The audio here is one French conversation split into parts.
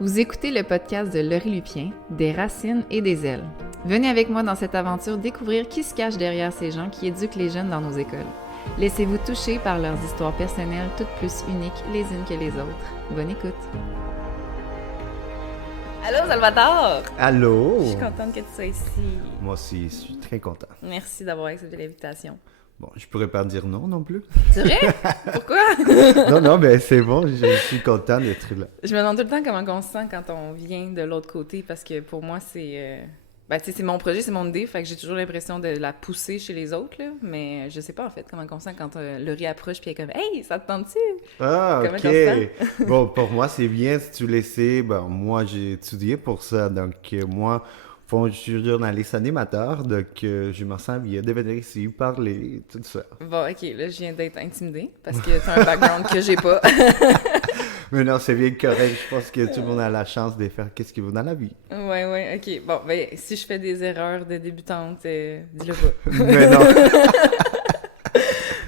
Vous écoutez le podcast de Laurie Lupien, des racines et des ailes. Venez avec moi dans cette aventure découvrir qui se cache derrière ces gens qui éduquent les jeunes dans nos écoles. Laissez-vous toucher par leurs histoires personnelles, toutes plus uniques les unes que les autres. Bonne écoute! Allô Salvatore! Allô! Je suis contente que tu sois ici. Moi aussi, je suis très content. Merci d'avoir accepté l'invitation. Bon, je pourrais pas dire non plus. C'est vrai? Pourquoi? Non, mais c'est bon, je suis content d'être là. Je me demande tout le temps comment on se sent quand on vient de l'autre côté, parce que pour moi, c'est... tu sais, c'est mon projet, c'est mon idée, fait que j'ai toujours l'impression de la pousser chez les autres, là, mais je sais pas, en fait, comment on se sent quand Laurie approche, puis elle est comme « Hey, ça te tente-tu? » Ah, Comment ok. on se sent? Bon, pour moi, c'est bien si tu le sais. Ben, moi, j'ai étudié pour ça, donc moi, je suis journaliste animateur, donc je me sens bien de venir ici parler, tout ça. Bon, ok, là, je viens d'être intimidée, parce que t'as un background que j'ai pas. Mais non, c'est bien correct. Je pense que tout le monde a la chance de faire qu'est-ce qu'il veut dans la vie. Ouais, ok. Bon, ben, si je fais des erreurs de débutante, dis-le pas. Mais non.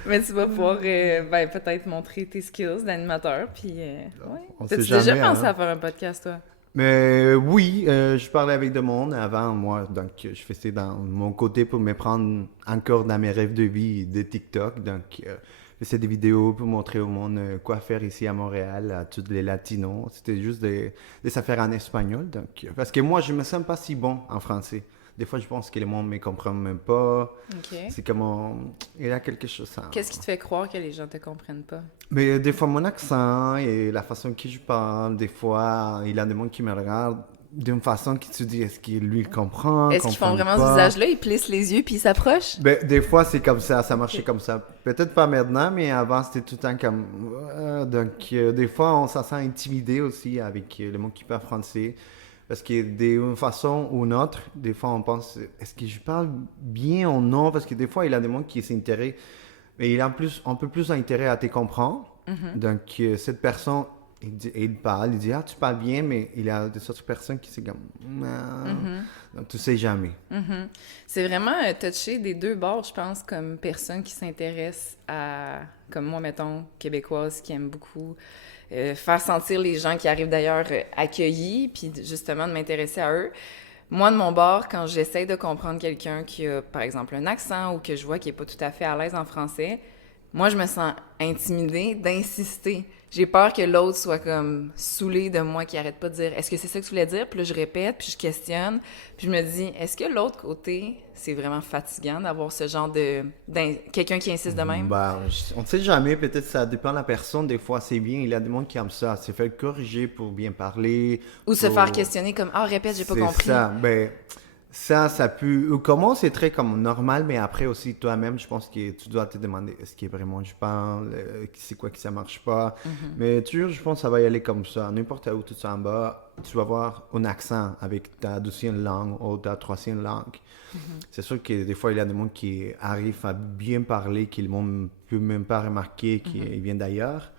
Mais tu vas pouvoir, peut-être montrer tes skills d'animateur, puis ouais. On sait T'as-tu jamais, déjà pensé hein. à faire un podcast, toi? Mais oui, je parlais avec des monde avant, moi, donc je faisais dans mon côté pour me prendre encore dans mes rêves de vie de TikTok, donc je faisais des vidéos pour montrer au monde quoi faire ici à Montréal, à tous les latinos, c'était juste des affaires en espagnol, donc, parce que moi je me sens pas si bon en français. Des fois je pense que le monde me comprend même pas, Ok. c'est comme, il y a quelque chose à... Qu'est-ce qui te fait croire que les gens te comprennent pas? Mais des fois, mon accent et la façon que je parle, des fois, il y a des gens qui me regardent d'une façon qui se dit, est-ce qu'il lui comprend, Est-ce qu'ils font comprend vraiment pas? ce visage-là? Ils plissent les yeux puis ils s'approchent? Ben, des fois, c'est comme ça marchait Ok. comme ça. Peut-être pas maintenant, mais avant, c'était tout le temps comme... donc, des fois, on s'en sent intimidé aussi avec le monde qui parle français. Parce que d'une façon ou d'une autre, des fois, on pense, est-ce que je parle bien ou non? Parce que des fois, il y a des gens qui s'intéressent. Mais il a un peu plus intérêt à te comprendre. Donc, cette personne, il parle, il dit, ah, tu parles bien, mais il y a des autres personnes qui sont comme, ah. Donc, tu sais jamais. Mhm. C'est vraiment touché des deux bords, je pense, comme personne qui s'intéresse à, comme moi, mettons, québécoise, qui aime beaucoup faire sentir les gens qui arrivent d'ailleurs accueillis, puis justement de m'intéresser à eux. Moi, de mon bord, quand j'essaie de comprendre quelqu'un qui a, par exemple, un accent ou que je vois qui est pas tout à fait à l'aise en français, moi, je me sens intimidée d'insister. J'ai peur que l'autre soit comme saoulé de moi, qui arrête pas de dire « Est-ce que c'est ça que tu voulais dire? » Puis là, je répète, puis je questionne. Puis je me dis, est-ce que l'autre côté, c'est vraiment fatigant d'avoir ce genre de... quelqu'un qui insiste de même? Ben, on ne sait jamais, peut-être ça dépend de la personne. Des fois, c'est bien. Il y a des gens qui aiment ça. Se faire corriger pour bien parler. Ou se pour- faire questionner comme « Ah, répète, j'ai pas compris. » C'est ça. Ben, ça peut... Au comment c'est très comme normal, mais après aussi, toi-même, je pense que tu dois te demander est-ce que vraiment je parle, c'est quoi que ça marche pas. Mais toujours, je pense que ça va y aller comme ça. N'importe où tu t'en vas, tu vas avoir un accent avec ta deuxième langue ou ta troisième langue. C'est sûr que des fois, il y a des gens qui arrivent à bien parler, que le monde ne peut même pas remarquer qu'ils viennent d'ailleurs.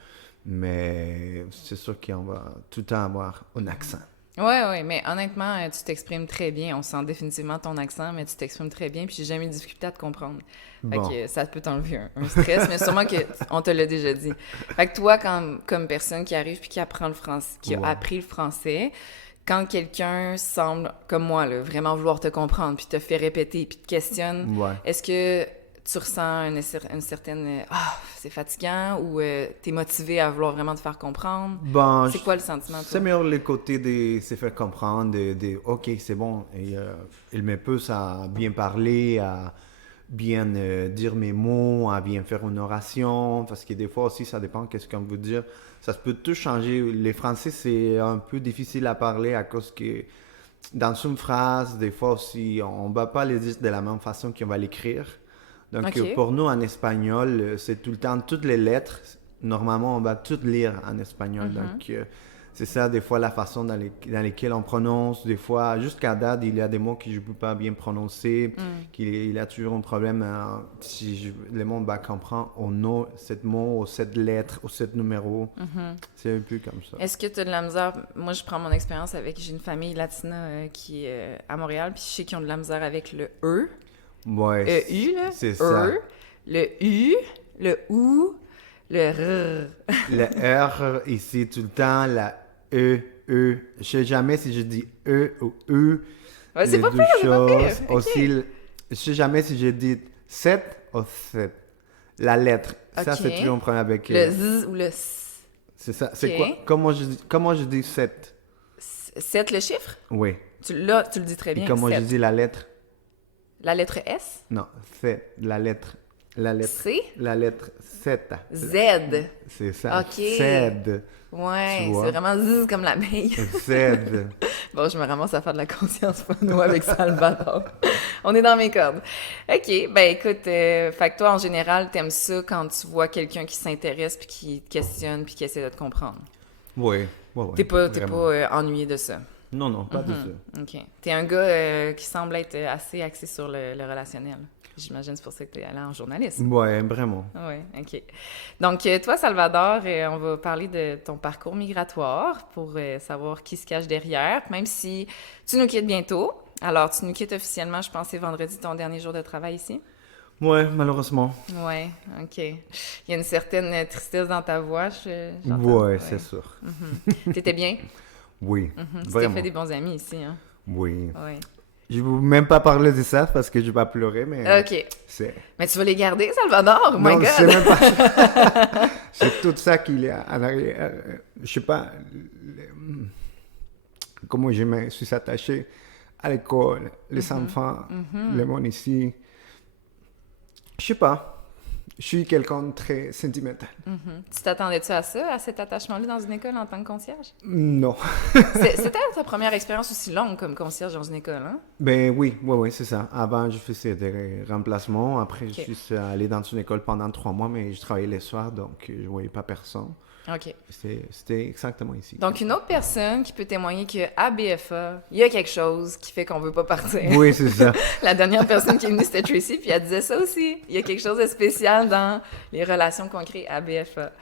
Mais c'est sûr qu'on va tout le temps avoir un accent. Ouais, mais honnêtement, tu t'exprimes très bien. On sent définitivement ton accent, mais tu t'exprimes très bien, puis j'ai jamais eu de difficulté à te comprendre. Fait Bon. que ça peut t'enlever un stress, mais sûrement qu'on te l'a déjà dit. Fait que toi, comme personne qui arrive puis qui apprend le français, qui a Ouais. appris le français, quand quelqu'un semble, comme moi, là, vraiment vouloir te comprendre, puis te fait répéter, puis te questionne, Ouais. est-ce que tu ressens une certaine ah, c'est fatigant ou t'es motivé à vouloir vraiment te faire comprendre? Bon, C'est quoi le sentiment, c'est toi? meilleur le côté de se faire comprendre, OK, c'est bon. Et, il me pousse à bien parler, à bien dire mes mots, à bien faire une oration. Parce que des fois aussi, ça dépend qu'est-ce qu'on veut dire. Ça peut tout changer. Les Français, c'est un peu difficile à parler à cause que dans une phrase, des fois aussi, on ne va pas les dire de la même façon qu'on va l'écrire. Donc, Ok. pour nous, en espagnol, c'est tout le temps, toutes les lettres, normalement, on va toutes lire en espagnol. Donc, c'est ça, des fois, la façon dans lesquelles on prononce. Des fois, jusqu'à date, il y a des mots que je ne peux pas bien prononcer, qu'il a toujours un problème si le monde va comprendre ou non, ce mot, ou cette lettre, ou ce numéro. C'est un peu comme ça. Est-ce que tu as de la misère? Moi, je prends mon expérience avec... J'ai une famille latina qui est à Montréal, puis je sais qu'ils ont de la misère avec le « e ». Ouais, E-U, là. c'est ça. E, le U, le OU, le R. Le R ici, tout le temps, la E E. Je sais jamais si je dis E ou E. Ouais, c'est Les pas deux pire, c'est pas pire. choses. Ok. Aussi, je sais jamais si je dis 7 ou 7. La lettre. Ça, Ok. c'est toujours un problème avec... Le Z ou le S. c'est ça. Ok. C'est quoi? Comment je dis 7? 7, le chiffre? Oui. Là, tu le dis très Et bien. comment je 7. dis la lettre? La lettre S? Non, c'est la lettre. La lettre. C? La lettre 7. Z. C'est ça. Ok. Z. Ouais, Tu c'est vois? vraiment Z comme l'abeille. Z. Bon, je me ramasse à faire de la conscience phono avec Salvador. On est dans mes cordes. OK, ben écoute, fait que toi, en général, t'aimes ça quand tu vois quelqu'un qui s'intéresse, puis qui te questionne, puis qui essaie de te comprendre. Oui, oui, T'es pas vraiment. ennuyé de ça. Non, non, pas de ça. OK. T'es un gars qui semble être assez axé sur le relationnel. J'imagine que c'est pour ça que t'es allé en journalisme. Ouais, vraiment. Oui, OK. Donc, toi, Salvador, on va parler de ton parcours migratoire pour savoir qui se cache derrière, même si tu nous quittes bientôt. Alors, tu nous quittes officiellement, je pense, c'est vendredi ton dernier jour de travail ici? Ouais, malheureusement. Oui, OK. Il y a une certaine tristesse dans ta voix, j'entends. Ouais, c'est sûr. T'étais bien? Oui, Tu t'es vraiment. fait des bons amis ici, hein? Oui. Oui. Je ne veux même pas parler de ça parce que je vais pas pleurer, mais OK. c'est... Mais tu vas les garder, Salvador? Oh my Non, c'est God! même pas ça. C'est tout ça qu'il y a en arrière. Je sais pas comment je me suis attaché à l'école, les enfants, le monde ici. Je sais pas. Je suis quelqu'un de très sentimental. Tu t'attendais-tu à ça, à cet attachement-là dans une école en tant que concierge? Non. C'était ta première expérience aussi longue comme concierge dans une école, hein? Ben oui, c'est ça. Avant, je faisais des remplacements. Après, Ok. je suis allé dans une école pendant 3 mois, mais je travaillais les soirs, donc je voyais pas personne. OK. C'était exactement ici. Donc, une autre personne qui peut témoigner qu'à BFA, il y a quelque chose qui fait qu'on veut pas partir. Oui, c'est ça. La dernière personne qui est venue, c'était Tracy, puis elle disait ça aussi. Il y a quelque chose de spécial dans les relations qu'on crée à BFA.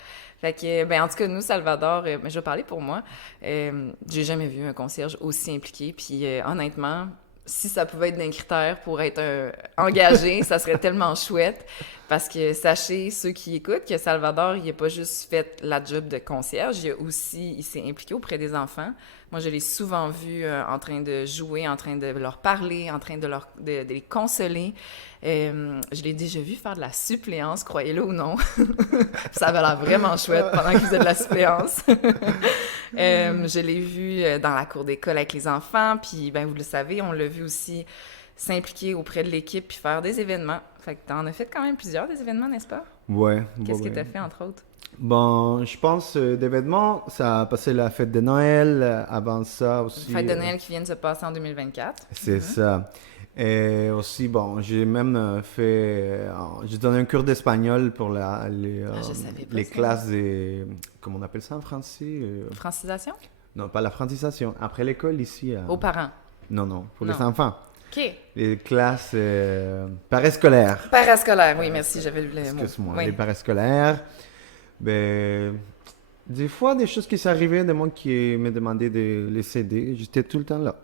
Fait que, ben, en tout cas, nous, Salvador, je vais parler pour moi. J'ai jamais vu un concierge aussi impliqué, puis honnêtement, si ça pouvait être d'un critère pour être engagé, ça serait tellement chouette. Parce que sachez, ceux qui écoutent, que Salvador, il n'a pas juste fait la job de concierge, il s'est impliqué auprès des enfants. Moi, je l'ai souvent vu en train de jouer, en train de leur parler, en train de les consoler. Je l'ai déjà vu faire de la suppléance, croyez-le ou non. Ça avait l'air vraiment chouette pendant qu'il faisait de la suppléance. Je l'ai vu dans la cour d'école avec les enfants, puis ben, vous le savez, on l'a vu aussi s'impliquer auprès de l'équipe puis faire des événements. Fait que t'en as fait quand même plusieurs des événements, n'est-ce pas? Ouais. Qu'est-ce que ouais. t'as fait, entre autres? Bon, je pense d'événements, ça a passé la fête de Noël, avant ça aussi. Fête de Noël qui vient de se passer en 2024. C'est ça. Et aussi, bon, j'ai même j'ai donné un cours d'espagnol pour je savais pas les ça. classes de, comment on appelle ça en français? Francisation? Non, pas la francisation. Après l'école ici. Aux parents. Non, pour Non. les enfants. OK. Les classes parascolaires. Parascolaire, oui, merci, j'avais le mot. Excuse-moi, Oui. les parascolaires. Ben, des fois, des choses qui s'arrivaient, des gens qui me demandaient de les aider, j'étais tout le temps là.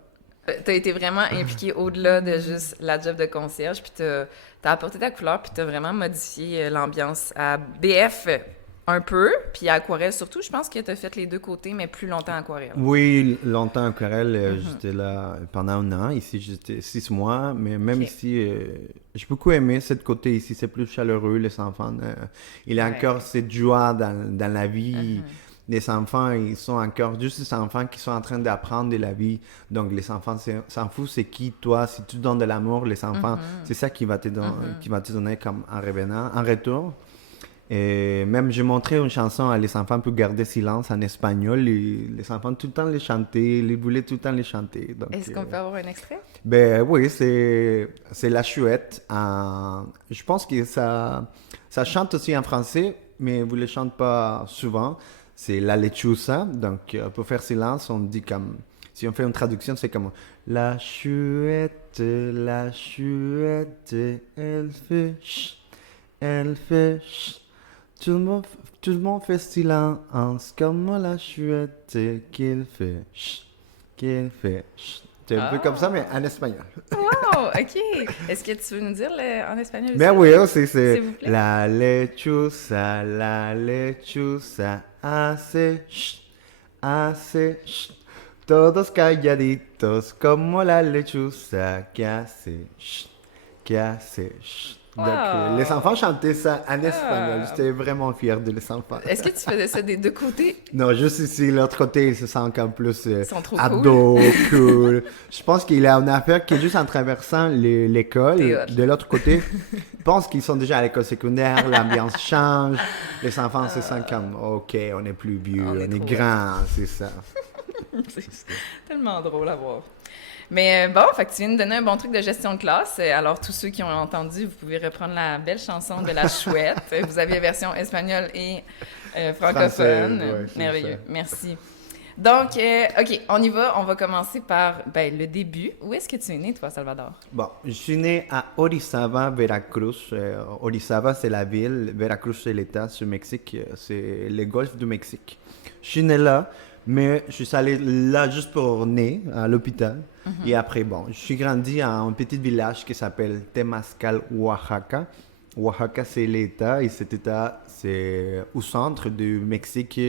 T'as été vraiment impliqué au-delà de juste la job de concierge, puis t'as apporté ta couleur, puis t'as vraiment modifié l'ambiance à BF un peu, puis à Aquarelle surtout. Je pense que t'as fait les deux côtés, mais plus longtemps à Aquarelle. Oui, longtemps en Corel, j'étais là pendant 1 an. Ici, j'étais 6 mois, mais même Ok. ici, j'ai beaucoup aimé ce côté ici. C'est plus chaleureux, les enfants. Il y a Ouais. encore cette joie dans la vie. Les enfants, ils sont encore juste des enfants qui sont en train d'apprendre de la vie. Donc, les enfants s'en foutent, c'est qui toi. Si tu donnes de l'amour, les enfants, c'est ça qui va te donner comme en revenant, en retour. Et même, j'ai montré une chanson à les enfants pour garder silence en espagnol. Et les enfants, tout le temps les chanter, ils voulaient tout le temps les chanter. Donc, Est-ce qu'on peut avoir un extrait? ben oui, c'est La Chouette. Je pense que ça chante aussi en français, mais vous ne le chantez pas souvent. C'est La Lechuza. Donc, pour faire silence, on dit comme... Si on fait une traduction, c'est comme la chouette, elle fait chut, elle fait chut. Tout le monde fait silence comme la chouette qu'il fait chut, qu'il fait chut. C'est un peu comme ça, mais en espagnol. Wow, OK. Est-ce que tu veux nous dire en espagnol aussi? Mais oui, aussi, c'est S'il vous plaît. la lechuza, hace chut, hace chut. Todos calladitos como la lechuza que hace que hace Donc, les enfants chantaient ça en espagnol. J'étais vraiment fier de les enfants. Est-ce que tu faisais ça des deux côtés? Non, juste ici, l'autre côté, ils se sentent comme plus Ils sont trop ado, cool. Je pense qu'il a une affaire qui est juste en traversant l'école, de l'autre côté. Je pense qu'ils sont déjà à l'école secondaire, l'ambiance change. Les enfants se sentent comme, OK, on est plus vieux, on est grand, c'est ça. C'est tellement drôle à voir. Mais bon, fait que tu viens de donner un bon truc de gestion de classe. Alors, tous ceux qui ont entendu, vous pouvez reprendre la belle chanson de La Chouette. Vous avez version espagnole et francophone. Ouais, merveilleux, merci. Donc, OK, on y va. On va commencer par le début. Où est-ce que tu es né, toi, Salvador? Bon, je suis né à Orizaba, Veracruz. Orizaba, c'est la ville. Veracruz, c'est l'État. C'est le Mexique. C'est le golfe du Mexique. Je suis né là, mais je suis allé là juste pour naître, à l'hôpital. Et après, bon, je suis grandi à un petit village qui s'appelle Temascal, Oaxaca. Oaxaca, c'est l'État. Et cet État, c'est au centre du Mexique,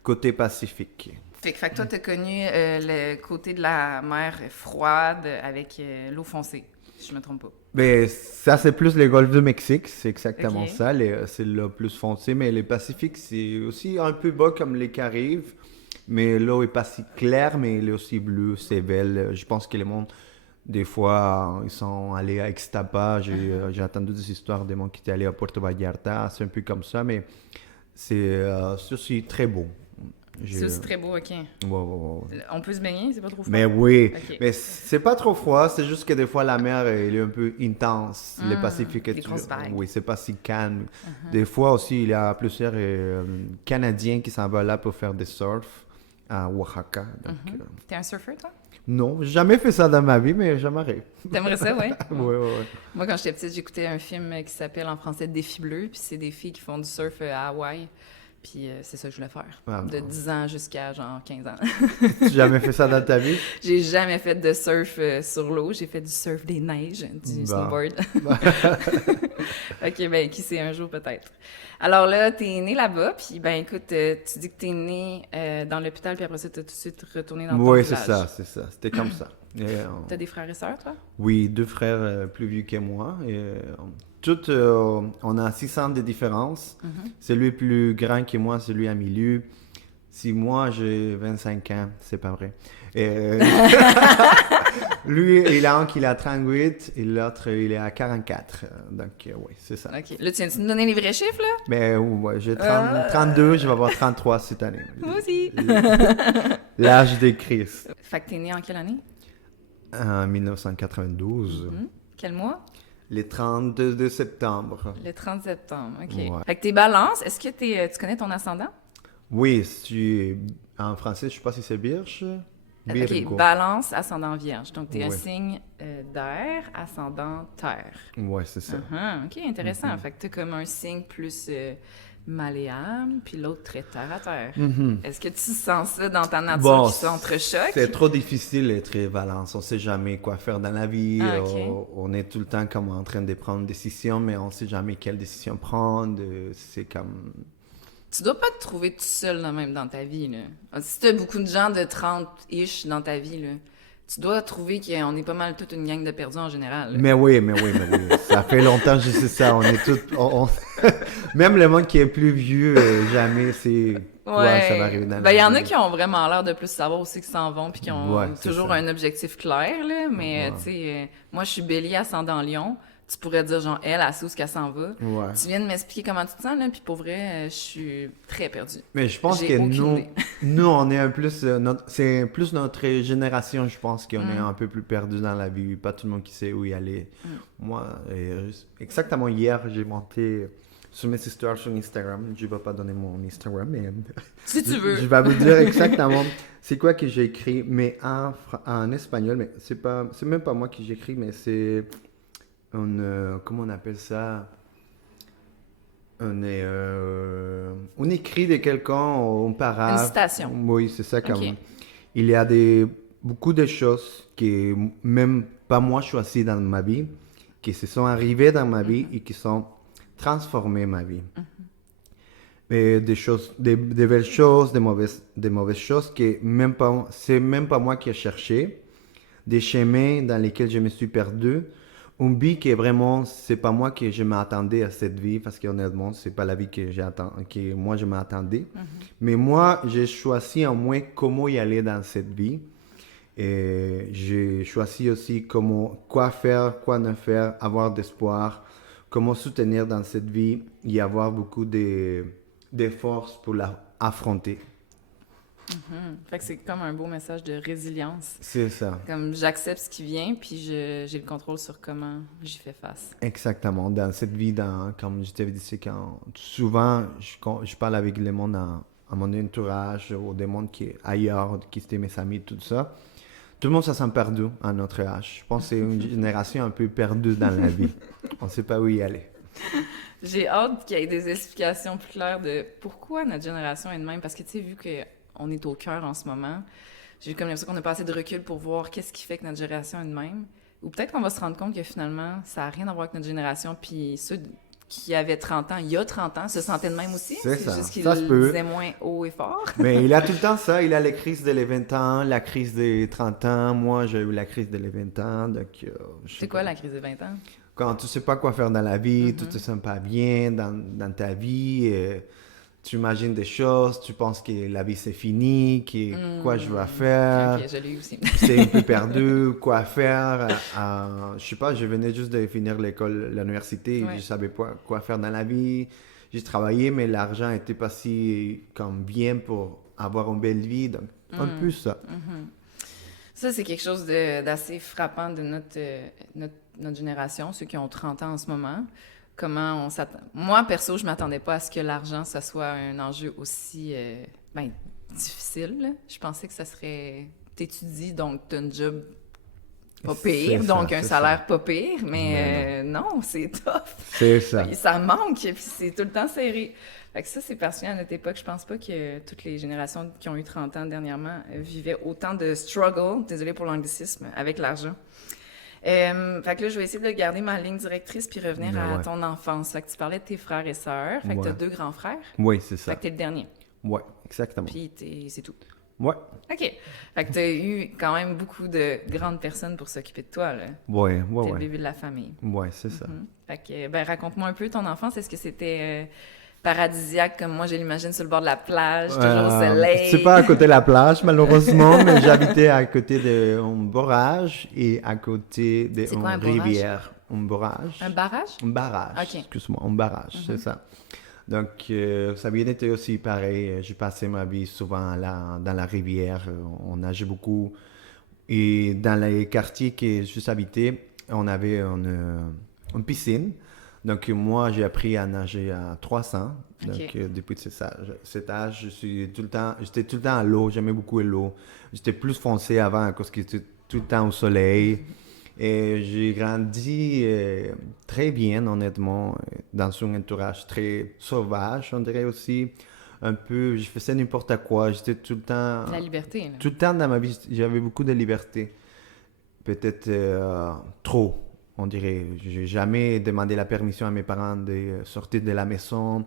côté Pacifique. Fait que toi, tu as connu le côté de la mer froide avec l'eau foncée, si je me trompe pas. Ben, ça, c'est plus le golfe du Mexique, c'est exactement ça. C'est le plus foncé, mais le Pacifique, c'est aussi un peu bas comme les Caraïbes. Mais l'eau est pas si claire, mais elle est aussi bleue, c'est belle. Je pense que les monde, des fois, ils sont allés à Ixtapa. J'ai entendu des histoires de monde qui étaient allés à Puerto Vallarta. C'est un peu comme ça, mais c'est aussi très beau. C'est aussi très beau, OK. Ouais. On peut se baigner, c'est pas trop froid? Mais oui, okay. Mais c'est pas trop froid, c'est juste que des fois la mer elle est un peu intense. Le Pacifique des grosses vagues. Oui, c'est pas si calme. Des fois aussi, il y a plusieurs Canadiens qui s'en vont là pour faire des surf à Oaxaca. T'es un surfeur, toi? Non, j'ai jamais fait ça dans ma vie, mais j'aimerais. T'aimerais ça, oui? Oui. Moi, quand j'étais petite, j'écoutais un film qui s'appelle en français Défi bleu, puis c'est des filles qui font du surf à Hawaï. Puis c'est ça que je voulais faire, de 10 ans jusqu'à genre 15 ans. Tu n'as jamais fait ça dans ta vie? J'ai jamais fait de surf sur l'eau. J'ai fait du surf des neiges, du snowboard. OK, qui sait un jour peut-être. Alors là, t'es né là-bas, puis écoute, tu dis que t'es né dans l'hôpital, puis après ça, t'as tout de suite retourné dans ton village. Oui, c'est ça. C'était comme ça. T'as des frères et sœurs, toi? Oui, 2 frères plus vieux que moi. On a 6 ans de différence. Celui plus grand que moi, celui à milieu. Si moi, j'ai 25 ans, c'est pas vrai. Lui, il a 38 et l'autre, il est à 44. Donc, oui, c'est ça. OK. Là, tu viens de nous donner les vrais chiffres, là? Mais ouais, j'ai 32, je vais avoir 33 cette année. Moi aussi! L'âge de Christ. Fait que t'es né en quelle année? En 1992. Quel mois? Le 32 septembre. Le 30 septembre, OK. Ouais. Fait que t'es balance. Est-ce que tu connais ton ascendant? Oui, en français, je sais pas si c'est Birche. OK, balance, ascendant vierge. Donc, t'es un signe d'air, ascendant terre. Oui, c'est ça. OK, intéressant. Fait que t'as comme un signe plus malléable, puis l'autre très terre à terre. Est-ce que tu sens ça dans ta nature qui s'entrechoque? C'est trop difficile d'être balance. On sait jamais quoi faire dans la vie. On est tout le temps comme en train de prendre une décision, mais on sait jamais quelle décision prendre. C'est comme... Tu dois pas te trouver tout seul même dans ta vie, là. Si t'as beaucoup de gens de 30-ish dans ta vie, là, tu dois trouver qu'on est pas mal toute une gang de perdus en général. Là. Mais oui. Ça fait longtemps que je sais ça. On est tous... Même le monde qui est plus vieux, jamais c'est... quoi ça va arriver dans la vie. Il y en a qui ont vraiment l'air de plus savoir aussi qu'ils s'en vont puis qui ont toujours un objectif clair, là. Mais, tu sais, moi, je suis bélier ascendant lion. Tu pourrais dire, genre, elle sait où qu'elle s'en va. Ouais. Tu viens de m'expliquer comment tu te sens, là, puis pour vrai, je suis très perdue. Mais je pense que nous, on est un plus... c'est plus notre génération, je pense, qu'on est un peu plus perdu dans la vie. Pas tout le monde qui sait où y aller. Moi, exactement hier, j'ai monté sur mes histoires sur Instagram. Je vais pas donner mon Instagram, mais... Si tu veux. Je vais vous dire exactement c'est quoi que j'ai écrit, mais en espagnol. Mais c'est même pas moi qui j'écris, mais c'est... comment on appelle ça? On écrit de quelqu'un, on parle. Une citation. Oui, c'est ça. Il y a beaucoup de choses que même pas moi choisi dans ma vie, qui se sont arrivées dans ma vie et qui sont transformées ma vie. Et des belles choses, des mauvaises choses c'est même pas moi qui ai cherché, des chemins dans lesquels je me suis perdu, une vie qui est vraiment, c'est pas moi que je m'attendais à cette vie, parce qu'honnêtement, c'est pas la vie que moi je m'attendais. Mais moi, j'ai choisi au moins comment y aller dans cette vie. Et j'ai choisi aussi quoi faire, quoi ne faire, avoir d'espoir, comment soutenir dans cette vie et avoir beaucoup de force pour l'affronter. Fait que c'est comme un beau message de résilience. C'est ça. Comme j'accepte ce qui vient, puis j'ai le contrôle sur comment j'y fais face. Exactement. Dans cette vie, comme je t'avais dit, c'est quand souvent je parle avec les mondes à mon entourage ou des mondes qui est ailleurs, qui étaient mes amis, tout ça. Tout le monde se sent perdu à notre âge. Je pense que c'est une génération un peu perdue dans la vie. On ne sait pas où y aller. J'ai hâte qu'il y ait des explications plus claires de pourquoi notre génération est de même. Parce que, tu sais, vu qu'on est au cœur en ce moment, j'ai eu comme l'impression qu'on a pas assez de recul pour voir qu'est-ce qui fait que notre génération est de même. Ou peut-être qu'on va se rendre compte que finalement, ça n'a rien à voir avec notre génération. Puis ceux qui avaient 30 ans, il y a 30 ans, se sentaient de même aussi. C'est ça. Juste qu'ils Ça se peut. disaient moins haut et fort. Mais il a tout le temps ça. Il a les crises des 20 ans, la crise des 30 ans. Moi, j'ai eu la crise des 20 ans. Donc, C'est quoi la crise des 20 ans? Quand tu sais pas quoi faire dans la vie, tu te sens pas bien dans ta vie, tu imagines des choses, tu penses que la vie c'est fini, quoi je dois faire. Ok, je l'ai eu aussi. C'est un peu perdu, quoi faire. Je sais pas, je venais juste de finir l'université, Ouais. je savais pas quoi faire dans la vie. J'ai travaillé, mais l'argent était pas si comme bien pour avoir une belle vie, donc un peu ça. Ça, c'est quelque chose d'assez frappant de notre génération, ceux qui ont 30 ans en ce moment. Comment on s'attend... Moi, perso, je m'attendais pas à ce que l'argent, ça soit un enjeu aussi difficile. Là. Je pensais que ça serait... T'étudies, donc t'as un job pas pire, C'est ça, donc un c'est salaire ça. pas pire, mais non, c'est tough. C'est ça. Ça manque, puis c'est tout le temps serré. Fait que ça, c'est particulier à notre époque. Je pense pas que toutes les générations qui ont eu 30 ans dernièrement vivaient autant de struggle, désolé pour l'anglicisme, avec l'argent. Fait que là, je vais essayer de garder ma ligne directrice puis revenir Ben à ouais. ton enfance. Fait que tu parlais de tes frères et sœurs. Fait que t'as Ouais. 2 grands frères. Oui, c'est Fait ça. que t'es le dernier. Ouais, exactement. Puis c'est tout. Ouais, OK. Fait que t'as eu quand même beaucoup de grandes personnes pour s'occuper de toi, là. ouais, ouais, T'es le ouais. bébé de la famille. Ouais, c'est ça. Fait que, ben, raconte-moi un peu ton enfance. Est-ce que c'était paradisiaque comme moi, je l'imagine, sur le bord de la plage, toujours au soleil? C'est pas à côté de la plage, malheureusement, mais j'habitais à côté d'un barrage et à côté C'est d'une quoi un barrage? rivière. Un barrage. Un barrage? Un barrage, Ok. excuse-moi, un barrage, c'est ça. Donc, ça bien été aussi pareil. J'ai passé ma vie souvent dans la rivière. On nageait beaucoup. Et dans les quartiers que je habitais, on avait une piscine. Donc, moi, j'ai appris à nager à 300. Donc, Ok. depuis cet âge, j'étais tout le temps à l'eau. J'aimais beaucoup l'eau. J'étais plus foncé avant parce que j'étais tout le temps au soleil. Et j'ai grandi très bien, honnêtement, dans un entourage très sauvage, on dirait aussi. Un peu, je faisais n'importe quoi. J'étais tout le temps... La liberté, là. Tout le temps dans ma vie, j'avais beaucoup de liberté. Peut-être trop, on dirait. J'ai jamais demandé la permission à mes parents de sortir de la maison.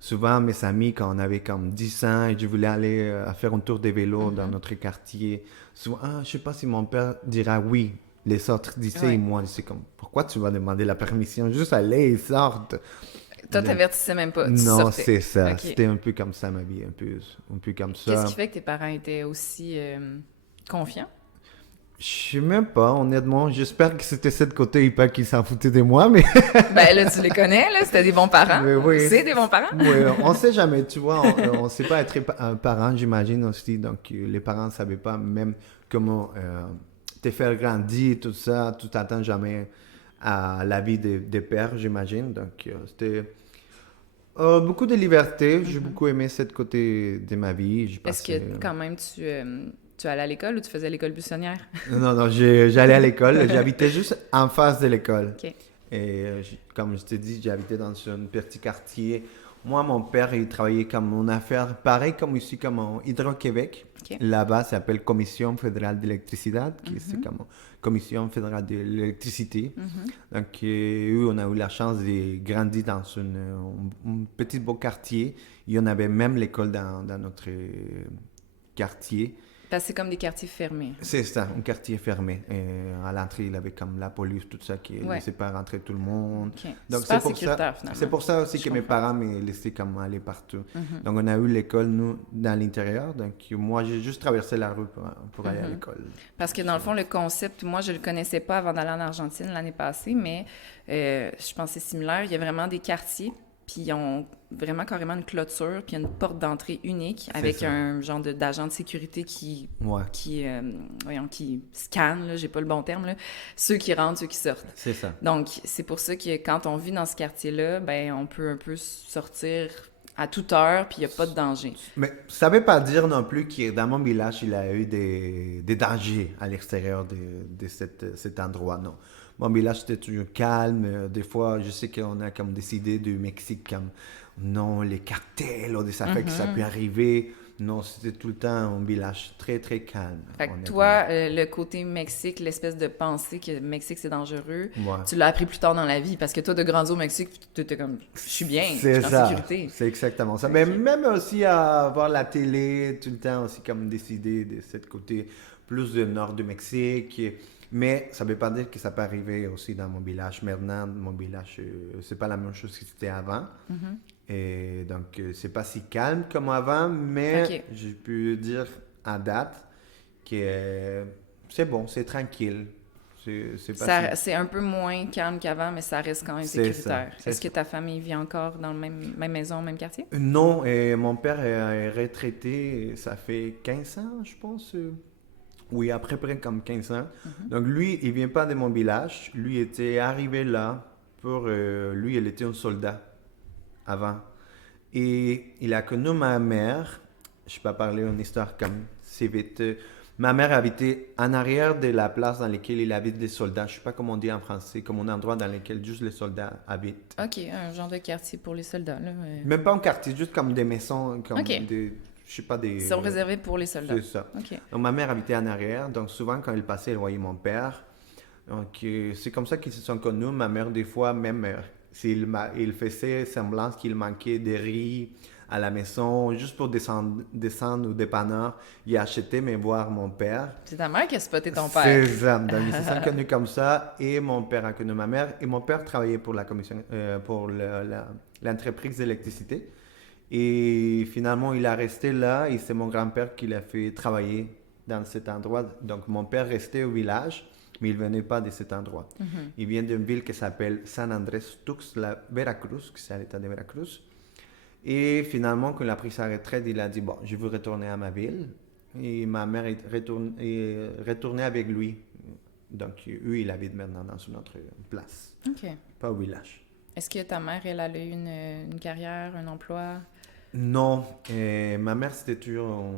Souvent, mes amis, quand on avait comme 10 ans et je voulais aller faire un tour de vélo dans notre quartier, souvent, je sais pas si mon père dira oui, les sortir d'ici. Ouais. Et moi, c'est comme, pourquoi tu vas demander la permission? Juste aller et sortent. Toi, t'avertissais même pas. Tu Non, sortais. c'est ça. Ok. C'était un peu comme ça ma vie, un peu comme ça. Qu'est-ce qui fait que tes parents étaient aussi confiants? Je sais même pas, honnêtement. J'espère que c'était cette côté pas qu'ils s'en foutaient de moi, mais Ben là, tu les connais, là, c'était des bons parents. Mais oui. C'est des bons parents? oui, on sait jamais, tu vois. On sait pas être un parent, j'imagine aussi. Donc, les parents ne savaient pas même comment te faire grandir, tout ça. Tu t'attends jamais à la vie des pères, j'imagine. Donc, c'était beaucoup de liberté. J'ai beaucoup aimé cette côté de ma vie. J'ai Est-ce passé- que quand même tu allais à l'école ou tu faisais l'école buissonnière? Non, j'allais à l'école. J'habitais juste en face de l'école. OK. Et comme je t'ai dit, j'habitais dans un petit quartier Moi, mon père, il travaillait comme en affaires, pareil comme ici, comme en Hydro-Québec. OK. Là-bas, ça s'appelle Commission fédérale d'électricité, qui c'est Mhm. comme Commission fédérale de l'électricité. Mhm. Donc, oui, on a eu la chance de grandir dans un petit beau quartier. Il y en avait même l'école dans notre quartier. Parce que c'est comme des quartiers fermés. C'est ça, un quartier fermé. Et à l'entrée, il avait comme la police, tout ça, qui ne Ouais. laissait pas rentrer tout le monde. OK. Donc, Super sécuritaire, finalement. c'est pour ça aussi Je que mes comprends. parents me laissaient comme aller partout. Mhm. Donc, on a eu l'école, nous, dans l'intérieur. Donc, moi, j'ai juste traversé la rue pour aller à Mhm. l'école. Parce que dans le fond, le concept, moi, je le connaissais pas avant d'aller en Argentine l'année passée, mais je pense que c'est similaire. Il y a vraiment des quartiers, puis ils ont vraiment carrément une clôture, puis il y a une porte d'entrée unique avec ça. un genre d'agent de sécurité qui, Ouais, qui scanne, là, j'ai pas le bon terme, là, ceux qui rentrent, ceux qui sortent. c'est ça. Donc, c'est pour ça que quand on vit dans ce quartier-là, ben on peut un peu sortir à toute heure, puis il n'y a pas de danger. Mais ça ne veut pas dire non plus que dans mon village, il y a eu des dangers à l'extérieur de cet endroit, non. Mon village, c'était toujours calme. Des fois, je sais qu'on a comme décidé du Mexique, comme non, les cartels ou des affaires que ça peut arriver. Non, c'était tout le temps un village très, très calme. Fait que Honnêtement. toi, le côté Mexique, l'espèce de pensée que Mexique c'est dangereux, Ouais. tu l'as appris plus tard dans la vie parce que toi, de grandir au Mexique, tu étais comme, je suis bien, je C'est suis en ça, sécurité. c'est exactement ça. Mais même aussi à voir la télé, tout le temps aussi comme décider de ce côté plus du nord du Mexique. Mais ça ne veut pas dire que ça peut arriver aussi dans mon village. Maintenant, mon village, c'est pas la même chose que c'était avant. Mhm. Et donc, c'est pas si calme comme avant, mais Ok. je peux dire à date que c'est bon, c'est tranquille. C'est pas si... C'est un peu moins calme qu'avant, mais ça reste quand même C'est sécuritaire. ça, c'est Est-ce que ta famille vit encore dans le même maison, même quartier? Non, et mon père est retraité, ça fait 15 ans, je pense. Oui, à peu près comme 15 ans. Donc lui, il vient pas de mon village. Lui était arrivé là pour... lui, il était un soldat avant. Et il a connu ma mère. Je peux pas parler une histoire comme c'est vite. Ma mère habitait en arrière de la place dans laquelle il habite les soldats. Je sais pas comment on dit en français, comme un endroit dans lequel juste les soldats habitent. Ok, un genre de quartier pour les soldats, là. Même pas un quartier, juste comme des maisons, comme Ok. des... Je sais pas, des... Ils sont réservés pour les soldats. C'est ça. Ok. Donc, ma mère habitait en arrière, donc souvent quand elle passait, elle voyait mon père. Donc, c'est comme ça qu'ils se sont connus. Ma mère, des fois, même, il faisait semblant qu'il manquait des riz à la maison, juste pour descendre au dépanneur, il achetait, mais voir mon père. C'est ta mère qui a spoté ton père. C'est ça. Donc, ils se sont connus comme ça, et mon père a connu ma mère, et mon père travaillait pour la commission, pour l'entreprise d'électricité. Et finalement, il a resté là et c'est mon grand-père qui l'a fait travailler dans cet endroit. Donc, mon père restait au village, mais il ne venait pas de cet endroit. Il vient d'une ville qui s'appelle San Andrés Tuxtla, Veracruz, qui c'est à l'état de Veracruz. Et finalement, quand il a pris sa retraite, il a dit, bon, je veux retourner à ma ville. Et ma mère est retournée avec lui. Donc, eux, ils habitent maintenant dans une autre place, Ok. pas au village. Est-ce que ta mère, elle a eu une carrière, un emploi? Non, ma mère c'était toujours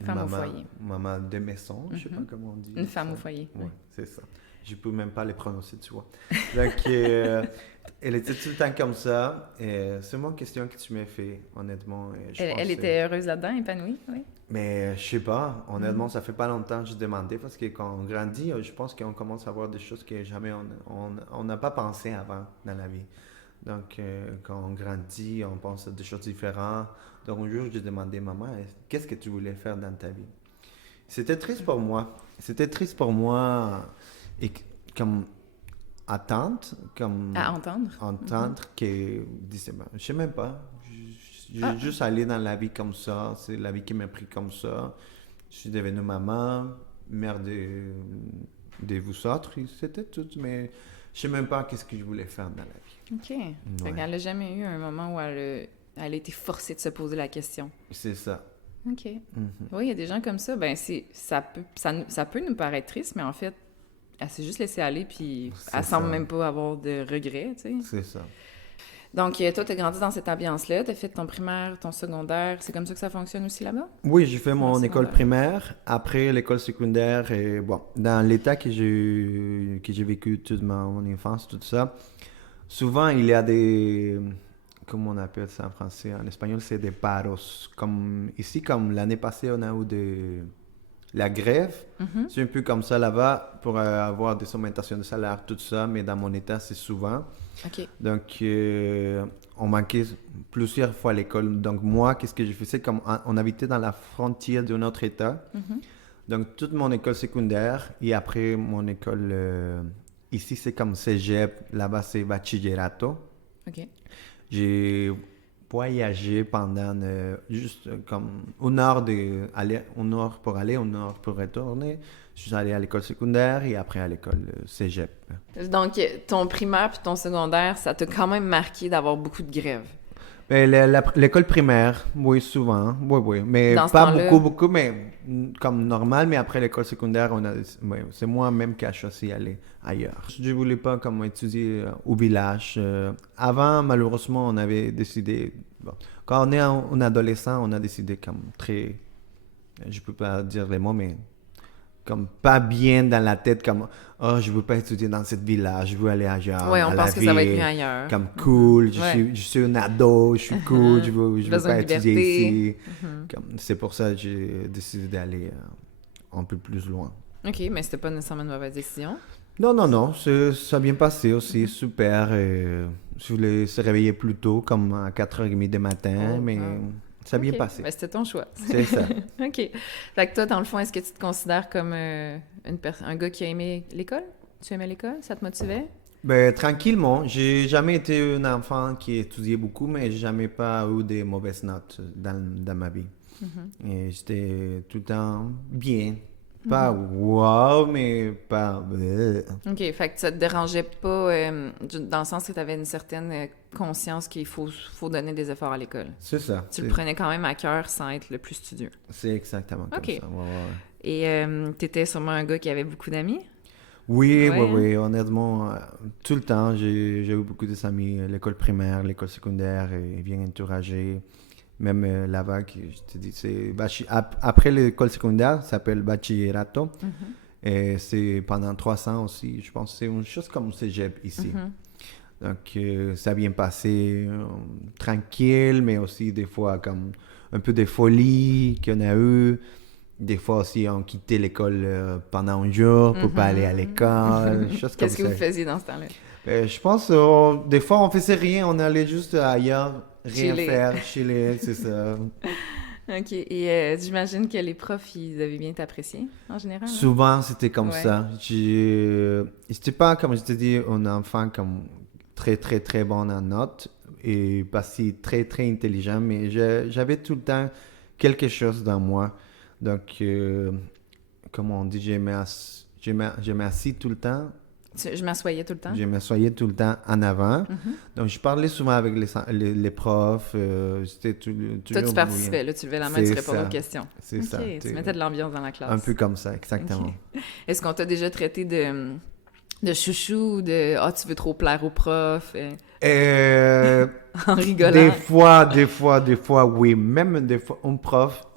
une Femme au maman, foyer. maman de maison, je sais pas comment on dit. Une femme ça. au foyer. Ouais, Oui. c'est ça. Je peux même pas les prononcer, tu vois. Donc, elle était tout le temps comme ça. C'est une question que tu m'as fait, honnêtement. Je Elle pense, était heureuse là-dedans, épanouie? Oui. mais je sais pas, honnêtement, ça fait pas longtemps que je demandais parce que quand on grandit, je pense qu'on commence à voir des choses que jamais on n'a pas pensé avant dans la vie. Donc, quand on grandit, on pense à des choses différentes. Donc, un jour, j'ai demandé, maman, qu'est-ce que tu voulais faire dans ta vie? C'était triste pour moi. C'était triste pour moi et comme attendre, comme À entendre? entendre que disait, ben, je sais même pas. J'ai Ah. juste allé dans la vie comme ça. C'est la vie qui m'a pris comme ça. Je suis devenue maman, mère de vous autres. Et c'était tout, mais je sais même pas qu'est-ce que je voulais faire dans la vie. OK. Fait qu'elle n'a jamais eu un moment où elle a été forcée de se poser la question. C'est ça. OK. Mhm. Oui, il y a des gens comme ça. Ben, ça peut nous paraître triste, mais en fait, elle s'est juste laissée aller, puis C'est elle semble ça. même pas avoir de regrets, tu sais. C'est ça. Donc, toi, tu as grandi dans cette ambiance-là, tu as fait ton primaire, ton secondaire. C'est comme ça que ça fonctionne aussi là-bas? Oui, j'ai fait mon En école secondaire. primaire, après l'école secondaire, et bon, dans l'état que j'ai vécu toute mon enfance, tout ça, souvent il y a comment on appelle ça en français? En espagnol, c'est des paros. Comme, ici, comme l'année passée, on a eu la grève. C'est un peu comme ça là-bas pour avoir des augmentations de salaire, tout ça. Mais dans mon état, c'est souvent. OK. Donc, on manquait plusieurs fois à l'école. Donc, moi, qu'est-ce que je faisais? Comme on habitait dans la frontière de notre état. Donc, toute mon école secondaire et après mon école... ici, c'est comme cégep. Là-bas, c'est bachillerato. OK. J'ai voyagé pendant juste comme une heure, une heure pour aller, une heure pour retourner. Je suis allé à l'école secondaire et après à l'école cégep. Donc, ton primaire puis ton secondaire, ça t'a quand même marqué d'avoir beaucoup de grèves. Mais l'école primaire, oui, souvent. Oui. Mais Dans ce pas temps-là... beaucoup, mais comme normal. Mais après l'école secondaire, c'est moi-même qui ai choisi d'aller ailleurs. Je ne voulais pas comme étudier au village. Avant, malheureusement, on avait décidé... Bon, quand on est un adolescent, on a décidé comme très... Je ne peux pas dire les mots, mais... comme pas bien dans la tête, comme « Oh, je veux pas étudier dans cette village, je veux aller ailleurs, Oui, à on la pense que ville, ça va être mieux ailleurs. comme cool, Ouais. je suis un ado, je suis cool, je veux Besoin pas de étudier liberté. ici. C'est pour ça que j'ai décidé d'aller un peu plus loin. OK, mais c'était pas nécessairement une mauvaise décision. Non, ça a bien passé aussi, super. Je voulais se réveiller plus tôt, comme à 4h30 du matin, mais ça a bien OK. passé. Ben, c'était ton choix. C'est ça. OK. Fait que toi, dans le fond, est-ce que tu te considères comme un gars qui a aimé l'école? Tu aimais l'école? Ça te motivait? Ben, tranquillement. J'ai jamais été un enfant qui étudiait beaucoup, mais j'ai jamais pas eu des mauvaises notes dans ma vie. Et j'étais tout le temps bien. Pas wow, mais pas... OK. Fait que ça te dérangeait pas dans le sens que tu avais une certaine conscience qu'il faut donner des efforts à l'école. C'est ça. Tu le prenais quand même à cœur sans être le plus studieux. C'est exactement comme OK. ça. Ouais. Et t'étais sûrement un gars qui avait beaucoup d'amis? Oui, Ouais. oui. Honnêtement, tout le temps, j'ai eu beaucoup d'amis. L'école primaire, l'école secondaire, ils viennent encourager. Même là-bas, je te dis, c'est après l'école secondaire, ça s'appelle bachillerato. Et c'est pendant 3 ans aussi. Je pense que c'est une chose comme cégep ici. Donc, ça a bien passé, tranquille, mais aussi des fois comme un peu de folie qu'on a eu. Des fois aussi, on quittait l'école pendant un jour pour pas aller à l'école. Choses comme Qu'est-ce que ça. vous faisiez dans ce temps-là? Je pense, des fois, on faisait rien. On allait juste ailleurs, rien Chiller. faire, chiller, c'est ça. OK. Et j'imagine que les profs, ils avaient bien t'apprécier, en général. Hein? Souvent, c'était comme Ouais. ça. J'étais pas, comme je te dis, un enfant comme très, très, très bon en notes et pas si très, très intelligent, mais j'avais tout le temps quelque chose dans moi. Donc, comme on dit, je m'assis tout le temps. Je m'assoyais tout le temps? Je m'assoyais tout le temps en avant. Donc, je parlais souvent avec les profs. J'étais Toi, toujours tu participais, là, tu levais la main, tu C'est répondais ça. aux questions. C'est OK, ça. tu mettais de l'ambiance dans la classe. Un peu comme ça, exactement. OK. Est-ce qu'on t'a déjà traité de chouchou ou de « Ah, tu veux trop plaire aux profs en rigolant? Des fois, oui. Même des fois,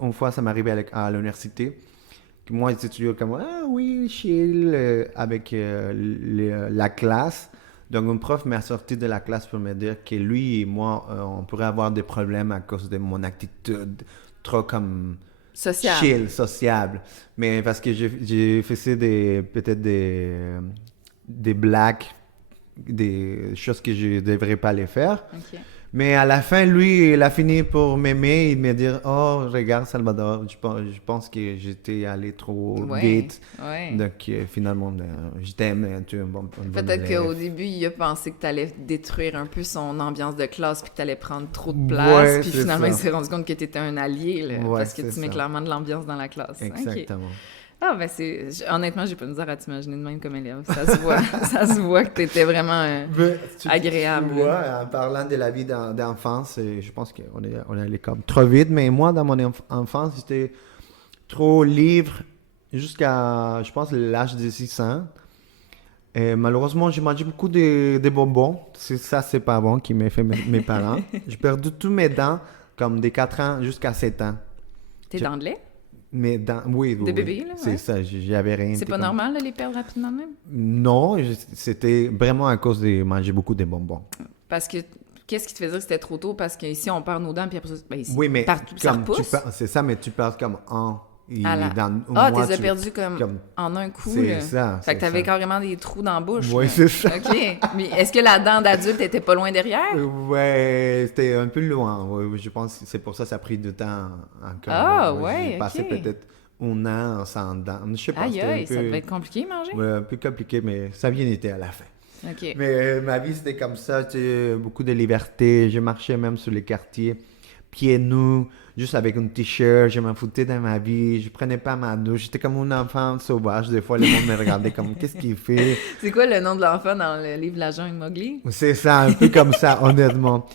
une fois, ça m'arrivait à l'université. Moi, j'étais toujours comme, ah oui, chill, avec la classe. Donc, un prof m'a sorti de la classe pour me dire que lui et moi, on pourrait avoir des problèmes à cause de mon attitude trop comme Sociable. chill, sociable. Mais parce que j'ai fait peut-être des blagues, des choses que je ne devrais pas les faire. OK. Mais à la fin, lui, il a fini pour m'aimer et me dire « Oh, regarde Salvador, je pense que j'étais allé trop Ouais, vite. ouais. » Donc, finalement, je t'aime, tu es un bon Peut-être élève. qu'au début, il a pensé que tu allais détruire un peu son ambiance de classe puis que tu allais prendre trop de place. Ouais, Puis c'est finalement, ça. il s'est rendu compte que tu étais un allié là, Ouais, parce que c'est tu mets ça. clairement de l'ambiance dans la classe. OK. Exactement. Ah, ben honnêtement, j'ai pas de misère à t'imaginer de même comme élève. Ça se voit, ça se voit que t'étais vraiment agréable. Tu vois, en parlant de la vie d'enfance, je pense qu'on est allé comme trop vite, mais moi, dans mon enfance, j'étais trop libre jusqu'à, je pense, l'âge de 6 ans. Et malheureusement, j'ai mangé beaucoup de bonbons. C'est pas bon qui m'a fait mes parents. J'ai perdu tous mes dents, comme de 4 ans jusqu'à 7 ans. Tes dents de lait? Mes dents, oui. De bébé, là, ouais. C'est ça, j'avais rien. C'est pas normal de les perdre rapidement de même? Non, c'était vraiment à cause de manger beaucoup de bonbons. Parce que qu'est-ce qui te faisait dire que c'était trop tôt? Parce qu'ici, on perd nos dents, puis après ça, ben ici, Oui, mais partout, ça comme repousse. c'est ça, mais tu perds comme un. Dans un Ah, mois, t'es perdu comme en un coup, C'est là. ça, Fait que c'est t'avais ça. carrément des trous dans la bouche, Oui, là. c'est ça. OK. Mais est-ce que la dent d'adulte était pas loin derrière? Ouais, c'était un peu loin. Ouais, je pense que c'est pour ça que ça a pris du temps encore. Ah, Ouais, ouais, j'ai passé OK. peut-être un an sans dents. Je sais pas, Aïe, c'était un aïe, ça devait peu, être compliqué, manger? ouais, un peu compliqué, mais ça a bien été à la fin. OK. Mais ma vie, c'était comme ça, tu sais, beaucoup de liberté. Je marchais même sur les quartiers, pieds nus, juste avec un t-shirt. Je m'en foutais dans ma vie. Je prenais pas ma douche. J'étais comme un enfant sauvage. Des fois, le monde me regardait comme, qu'est-ce qu'il fait? C'est quoi le nom de l'enfant dans le livre La jungle Mowgli? C'est ça, un peu comme ça, honnêtement.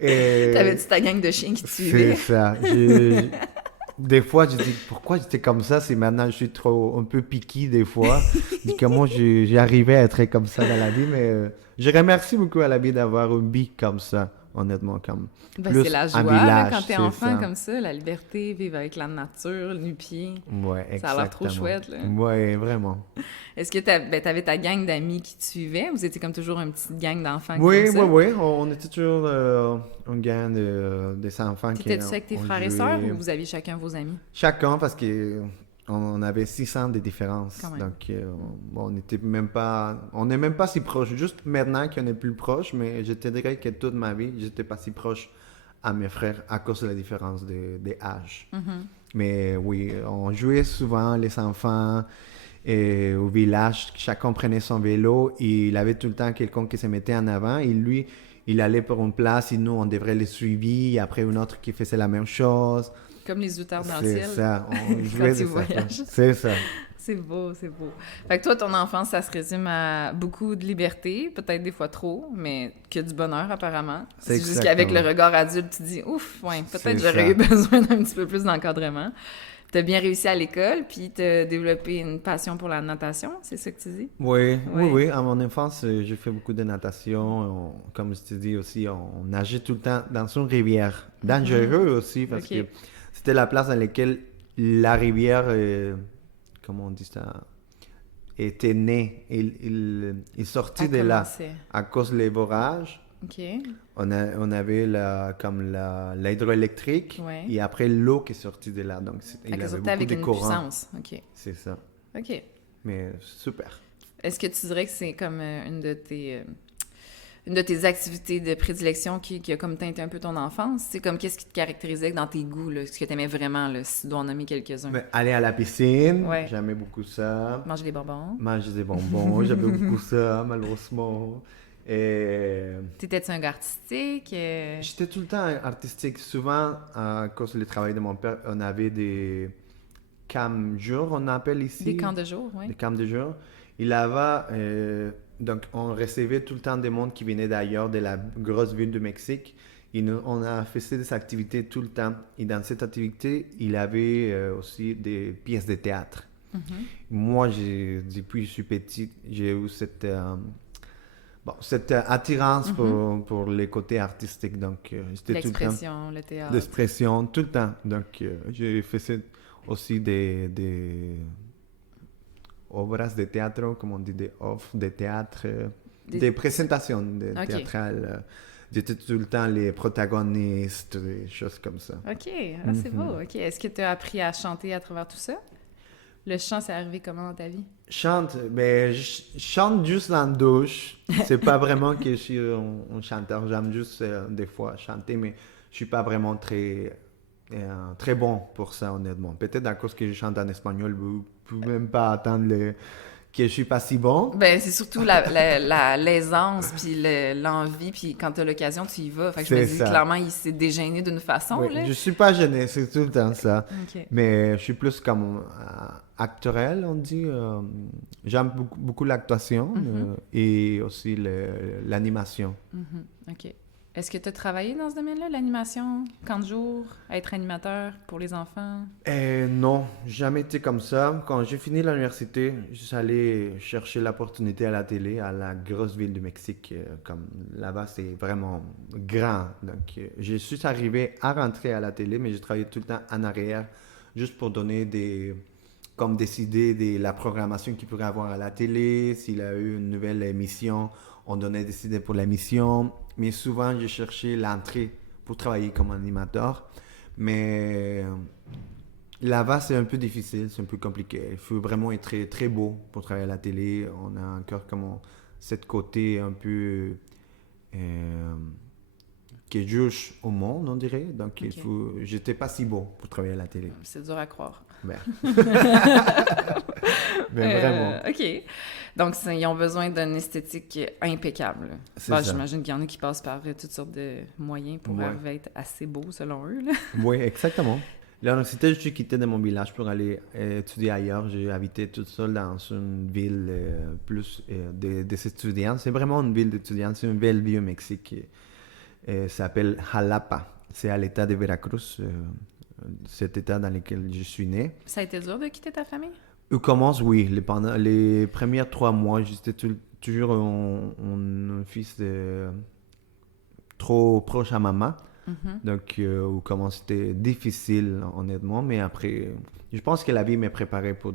Et T'avais-tu ta gang de chiens qui te c'est suivaient? ça. Des fois, je dis, pourquoi j'étais comme ça? C'est maintenant, je suis trop, un peu piqué des fois. Je dis, comment j'ai arrivé à être comme ça dans la vie, mais je remercie beaucoup à la vie d'avoir une vie comme ça, honnêtement, comme Ben, plus c'est la un joie, là, village, quand t'es c'est enfant ça. comme ça, la liberté, vivre avec la nature, nu-pied. Ouais, Ça a l'air trop exactement. chouette, là. Ouais, vraiment. Est-ce que t'avais ta gang d'amis qui te suivaient ou vous étiez comme toujours une petite gang d'enfants Oui, comme ça? oui, oui. On était toujours un gang des enfants qui T'étais-tu avec tes ont frères et joué. sœurs ou vous aviez chacun vos amis? Chacun, parce que on avait 600 de différences. Quand même. Donc, bon, on n'est même pas si proches. Juste maintenant qu'on est plus proches, mais je te dirais que toute ma vie, j'étais pas si proche à mes frères à cause de la différence des âges. Mhm. Mais oui, on jouait souvent, les enfants, et au village. Chacun prenait son vélo et il avait tout le temps quelqu'un qui se mettait en avant. Et lui, il allait pour une place et nous, on devrait le suivre. Et après, une autre qui faisait la même chose. Comme les outeurs dans le C'est ciel. ça, on jouait Quand de ils ça. voyagent. C'est ça. C'est beau, c'est beau. Fait que toi, ton enfance, ça se résume à beaucoup de liberté, peut-être des fois trop, mais que du bonheur apparemment. C'est juste qu'avec le exactement. regard adulte, tu dis, ouf, ouais, peut-être C'est j'aurais ça. eu besoin d'un petit peu plus d'encadrement. T'as bien réussi à l'école, puis t'as développé une passion pour la natation, c'est ça que tu dis? Oui, Oui. oui, oui. À mon enfance, j'ai fait beaucoup de natation. Comme je te dis aussi, on nageait tout le temps dans une rivière. Dangereux aussi, parce Ok. que c'était la place dans laquelle la rivière, comment on dit ça, était née. Il sortit À de là commencer. à cause des orages. OK. On avait l'hydroélectrique Ouais. et après l'eau qui est sortie de là. Donc, Fait il que avait sortait beaucoup avec de une courant. puissance. OK. C'est ça. OK. Mais super. Est-ce que tu dirais que c'est comme une de tes activités de prédilection qui a comme teinté un peu ton enfance? C'est comme qu'est-ce qui te caractérisait dans tes goûts, là, ce que tu aimais vraiment, là, si tu dois en nommer quelques-uns? Mais aller à la piscine, Ouais. j'aimais beaucoup ça. Manger des bonbons? Manger des bonbons, j'aimais beaucoup ça, malheureusement. Et T'étais-tu un gars artistique? j'étais tout le temps artistique. Souvent, à cause du travail de mon père, on avait des camps jour, on appelle ici. Des camps de jour, oui. Des camps de jour. Et là-bas, donc on recevait tout le temps des monde qui venaient d'ailleurs, de la grosse ville du Mexique. Et nous, on a fait des activités tout le temps. Et dans cette activité, il y avait aussi des pièces de théâtre. Mhm. Moi, depuis que je suis petit, j'ai eu cette attirance pour les côtés artistiques. Donc, j'étais tout le temps L'expression, le théâtre. d'expression, tout le temps. Donc, j'ai fait aussi des obras de théâtre, comme on dit, des offres de théâtre, des présentations théâtrales. J'étais tout le temps les protagonistes, des choses comme ça. OK, ah, c'est beau. OK. Est-ce que tu as appris à chanter à travers tout ça? Le chant, c'est arrivé comment dans ta vie? Chante, mais je chante juste dans la douche. C'est pas vraiment que je suis un chanteur. J'aime juste des fois chanter, mais je suis pas vraiment très bon pour ça, honnêtement. Peut-être à cause que je chante en espagnol, vous pouvez même pas attendre que je suis pas si bon. Ben, c'est surtout l'aisance, puis l'envie, puis quand t'as l'occasion, tu y vas. Fait que je me C'est dis, ça. clairement, il s'est dégêné d'une façon, Oui, là. je suis pas gêné, c'est tout le temps ça. OK. Mais je suis plus comme actorel, on dit. J'aime beaucoup l'actuation et aussi l'animation. Mhm. OK. Est-ce que tu as travaillé dans ce domaine-là, l'animation, camp de jour, être animateur pour les enfants? Non, jamais été comme ça. Quand j'ai fini l'université, je suis allé chercher l'opportunité à la télé, à la grosse ville du Mexique. Comme là-bas, c'est vraiment grand. Donc, je suis arrivé à rentrer à la télé, mais j'ai travaillé tout le temps en arrière, juste pour donner des idées de la programmation qu'il pourrait avoir à la télé, s'il a eu une nouvelle émission. on donnait des idées pour la mission. Mais souvent, j'ai cherché l'entrée pour travailler comme animateur. Mais là-bas, c'est un peu difficile, c'est un peu compliqué. Il faut vraiment être très, très beau pour travailler à la télé. On a encore comme cette côté un peu qui est juge au monde, on dirait. Donc, j'étais pas si beau pour travailler à la télé. C'est dur à croire. Ben. Mais vraiment. OK. Donc, ils ont besoin d'une esthétique impeccable. C'est ça. J'imagine qu'il y en a qui passent par toutes sortes de moyens pour arriver à être assez beau, selon eux. Là. Oui, exactement. L'université, je suis quitté de mon village pour aller étudier ailleurs. J'ai habité toute seule dans une ville plus des étudiants. C'est vraiment une ville d'étudiants. C'est une belle vie au Mexique. Ça s'appelle Jalapa. C'est à l'état de Veracruz, cet état dans lequel je suis né. Ça a été dur de quitter ta famille? Commence, oui. Pendant les premiers 3 mois, j'étais toujours un fils trop proche à maman. Mm-hmm. Donc, comment c'était difficile, honnêtement. Mais après, je pense que la vie m'a préparé pour...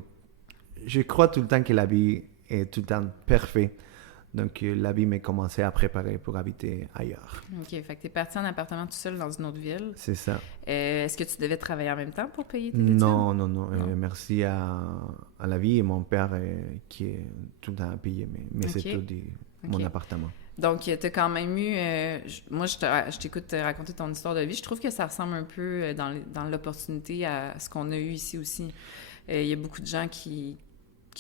Je crois tout le temps que la vie est tout le temps parfaite. Donc, la vie m'a commencé à préparer pour habiter ailleurs. OK. Fait que t'es parti en appartement tout seul dans une autre ville. C'est ça. Est-ce que tu devais travailler en même temps pour payer tes études? Non. Merci à la vie et mon père qui est tout le temps à payer. Mais c'est tout mon appartement. Donc, tu as quand même eu... moi, je t'écoute te raconter ton histoire de vie. Je trouve que ça ressemble un peu dans l'opportunité à ce qu'on a eu ici aussi. Il y a beaucoup de gens qui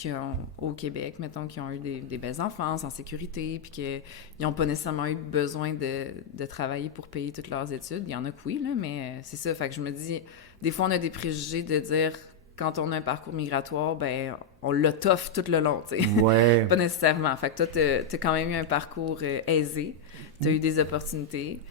ont, au Québec, mettons, qui ont eu des belles enfances en sécurité, puis qu'ils n'ont pas nécessairement eu besoin de travailler pour payer toutes leurs études. Il y en a que oui, là, mais c'est ça. Fait que je me dis, des fois, on a des préjugés de dire... Quand on a un parcours migratoire, ben on le toffe tout le long, tu sais. Ouais. Pas nécessairement. Fait que toi, t'as quand même eu un parcours aisé. T'as eu des opportunités.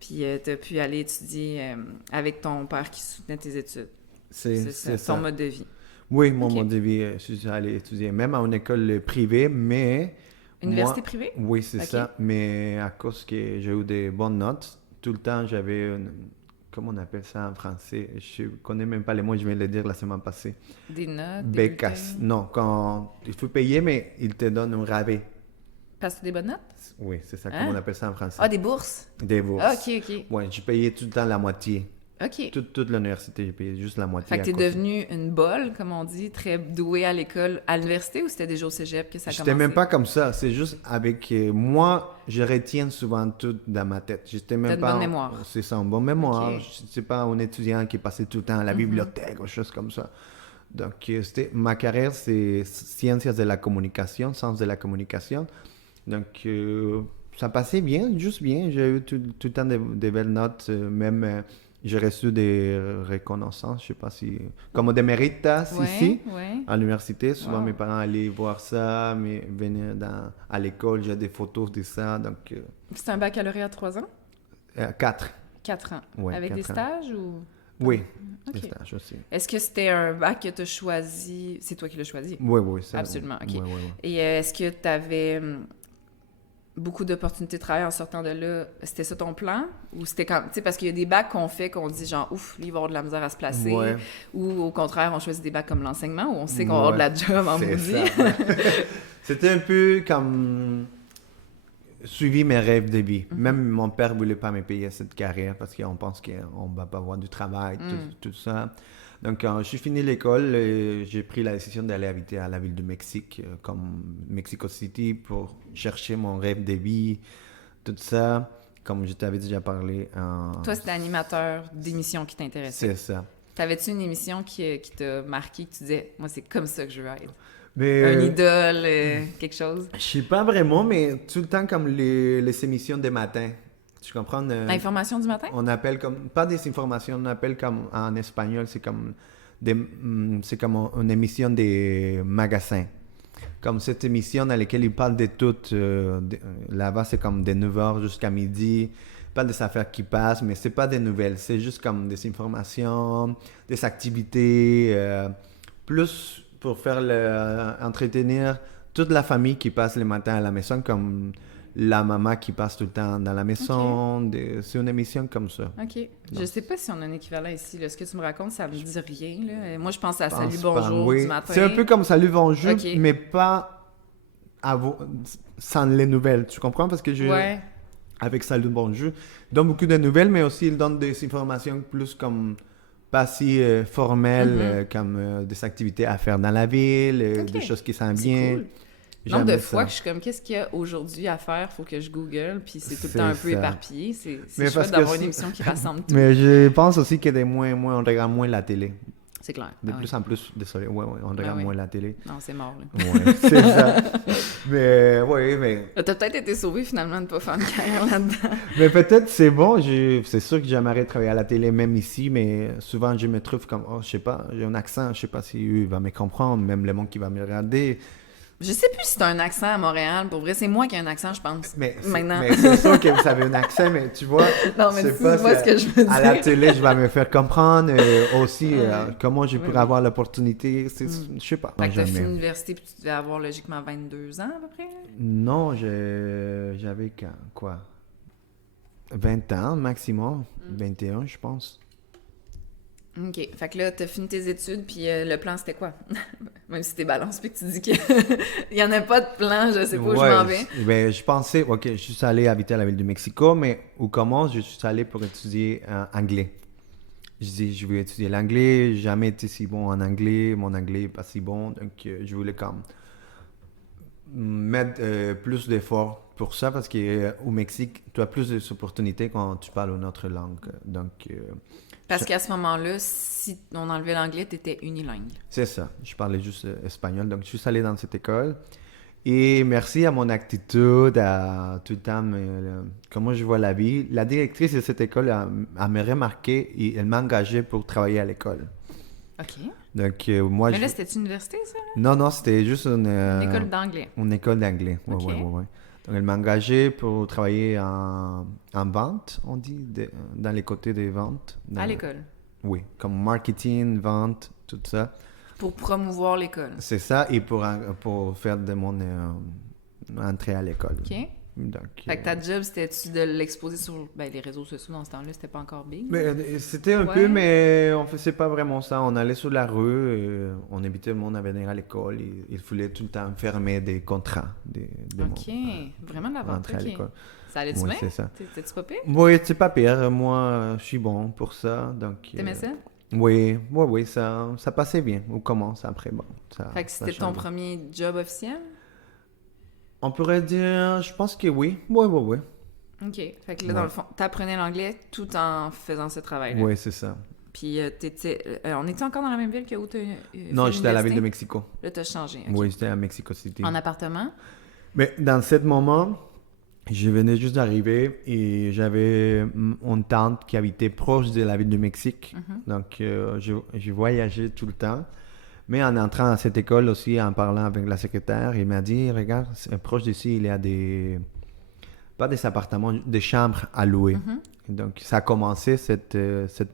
Puis t'as pu aller étudier avec ton père qui soutenait tes études. C'est ça. Ton mode de vie. Oui, mon mode de vie, je suis allé étudier même à une école privée, mais... Université privée? Oui, c'est ça. Mais à cause que j'ai eu des bonnes notes, tout le temps, j'avais comment on appelle ça en français? Je ne connais même pas les mots, je viens de le dire la semaine passée. Des notes? Becas. Non, quand il faut payer, mais ils te donnent un rabais. Parce que des bonnes notes? Oui, c'est ça, comment on appelle ça en français. Ah, des bourses? Des bourses. Ah, OK. Oui, j'ai payé tout le temps la moitié. OK. Toute l'université, j'ai payé juste la moitié. Fait que t'es devenu une bolle, comme on dit, très douée à l'école, à l'université, ou c'était déjà au cégep que ça a commencé? J'étais même pas comme ça. C'est juste avec... moi, je retiens souvent tout dans ma tête. J'étais même pas... T'as une bonne mémoire. C'est ça, une bonne mémoire. Okay. Je sais pas un étudiant qui passait tout le temps à la bibliothèque ou choses comme ça. Donc, ma carrière, c'est sciences de la communication, sciences de la communication. Donc, ça passait bien, juste bien. J'ai eu tout le temps des belles notes, même... J'ai reçu des reconnaissances, je sais pas si... Comme des méritas ici, à l'université. Souvent, mes parents allaient voir ça, mais venaient à l'école, j'ai des photos de ça, donc... C'est un baccalauréat à 3 ans? 4. 4 ans. Ouais, avec 4 des ans. stages ou... Oui, okay. Des stages aussi. Est-ce que c'était un bac que tu as choisi? C'est toi qui l'as choisi? Oui, ça. Absolument, OK. Oui. Et est-ce que tu avais... beaucoup d'opportunités de travail en sortant de là, c'était ça ton plan? Ou c'était quand... Tu sais, parce qu'il y a des bacs qu'on fait qu'on dit genre, ouf, lui, il va avoir de la misère à se placer. Ouais. Ou au contraire, on choisit des bacs comme l'enseignement où on sait qu'on va avoir de la job en maudit. C'était un peu comme suivi mes rêves de vie. Même mon père voulait pas me payer cette carrière parce qu'on pense qu'on va pas avoir du travail, tout ça. Donc, quand j'ai fini l'école, j'ai pris la décision d'aller habiter à la ville du Mexique, comme Mexico City, pour chercher mon rêve de vie, tout ça. Comme je t'avais déjà parlé. Toi, c'était animateur d'émissions qui t'intéressait. C'est ça. T'avais-tu une émission qui t'a marqué, que tu disais, moi, c'est comme ça que je veux être? Mais, un idole, quelque chose? Je sais pas vraiment, mais tout le temps comme les émissions des matins. Tu comprends? L'information du matin? On appelle comme... Pas des informations, on appelle comme... En espagnol, c'est comme une émission des magasins. Comme cette émission dans laquelle ils parlent de tout. Là-bas, c'est comme de 9h jusqu'à midi. Ils parlent des affaires qui passent, mais c'est pas des nouvelles. C'est juste comme des informations, des activités. Plus pour faire entretenir toute la famille qui passe le matin à la maison, comme... la maman qui passe tout le temps dans la maison. Okay. C'est une émission comme ça. OK. Donc, je sais pas si on a un équivalent ici. Là. Ce que tu me racontes, ça me dit rien. Là. Moi, je pense à Salut Bonjour du matin. C'est un peu comme Salut Bonjour, mais pas sans les nouvelles. Tu comprends? Parce que Ouais. avec Salut Bonjour, il donne beaucoup de nouvelles, mais aussi il donne des informations plus comme pas si formelles, comme des activités à faire dans la ville, OK. des choses qui s'en C'est viennent. cool. Nombre de J'aime fois ça. que je suis comme, qu'est-ce qu'il y a aujourd'hui à faire? Faut que je google, puis c'est tout le temps C'est un peu ça. éparpillé. C'est Mais parce chouette que d'avoir une émission qui rassemble tout. mais je pense aussi que on regarde moins la télé. C'est clair. De Ah oui. plus en plus, désolé, on regarde oui. moins la télé. Non, c'est mort, là. Ouais, c'est ça. Mais, ouais, T'as peut-être été sauvé finalement de ne pas faire une carrière là-dedans. mais peut-être c'est bon. C'est sûr que j'aimerais travailler à la télé, même ici, mais souvent je me trouve comme, oh, je sais pas, j'ai un accent, je sais pas si eux vont me comprendre, même le monde qui va me regarder. Je sais plus si t'as un accent à Montréal. Pour vrai, c'est moi qui ai un accent, je pense. Maintenant. Mais c'est sûr que vous avez un accent, mais tu vois, Non, mais c'est tu pas vois ce que je veux dire. à la télé, je vais me faire comprendre aussi Ouais. comment je pourrais Oui. avoir l'opportunité. Je sais pas. Fait que t'as fini Jamais. l'université puis tu devais avoir logiquement 22 ans à peu près? Non, j'avais quoi? 20 ans maximum. 21, je pense. OK. Fait que là, t'as fini tes études, puis le plan, c'était quoi? Même si t'es balance, puis que tu dis qu'il y en a pas de plan, je sais pas où je m'en vais. Ben, je pensais, ok, je suis allé habiter à la ville de Mexico, mais où commence, je suis allé pour étudier anglais. Je dis, je veux étudier l'anglais, j'ai jamais été si bon en anglais, mon anglais n'est pas si bon, donc je voulais comme mettre plus d'efforts pour ça, parce qu'au Mexique, tu as plus d'opportunités quand tu parles une autre langue. Donc, Parce qu'à ce moment-là, si on enlevait l'anglais, t'étais unilingue. c'est ça. Je parlais juste espagnol. Donc, je suis allé dans cette école. Et merci à mon attitude, à tout le temps, comment je vois la vie. La directrice de cette école, elle m'a remarqué et elle m'a engagé pour travailler à l'école. OK. Donc, moi, Mais là, c'était université, ça? Non, c'était juste Une école d'anglais. une école d'anglais. Ouais, Ok. ouais. Donc, elle m'a engagé pour travailler en vente, on dit, dans les côtés des ventes. À l'école. Oui, comme marketing, vente, tout ça. Pour promouvoir l'école. C'est ça, et pour faire de mon entrée à l'école. OK. Donc, Fait que ta job, c'était-tu de l'exposer sur les réseaux sociaux dans ce temps-là? C'était pas encore big? mais, c'était un Ouais. peu, mais on faisait pas vraiment ça. On allait sur la rue, on invitait le monde à venir à l'école. Et il fallait tout le temps fermer des contrats. OK. Vraiment de la vente. rentrer à OK. l'école. Ça allait-tu Oui, bien? c'est ça. T'étais-tu pas pire? Oui, c'est pas pire. Moi, je suis bon pour ça. Donc, T'aimais ça? oui, ça passait bien. On commence après, bon. Fait que ça c'était ton change. premier job officiel? On pourrait dire, je pense que oui. Oui. OK. Fait que là, Ouais. dans le fond, t'apprenais l'anglais tout en faisant ce travail-là. Oui, c'est ça. Puis on était encore dans la même ville que où t'as Non, fait j'étais à la ville de l'université? Mexico. Là, t'as changé. OK. Oui, j'étais à Mexico City. En appartement? Mais dans ce moment, je venais juste d'arriver et j'avais une tante qui habitait proche de la ville de Mexique. Donc, je voyageais tout le temps. Mais en entrant à cette école aussi, en parlant avec la secrétaire, il m'a dit, regarde, proche d'ici, il y a pas des appartements, des chambres à louer. Donc, ça a commencé cette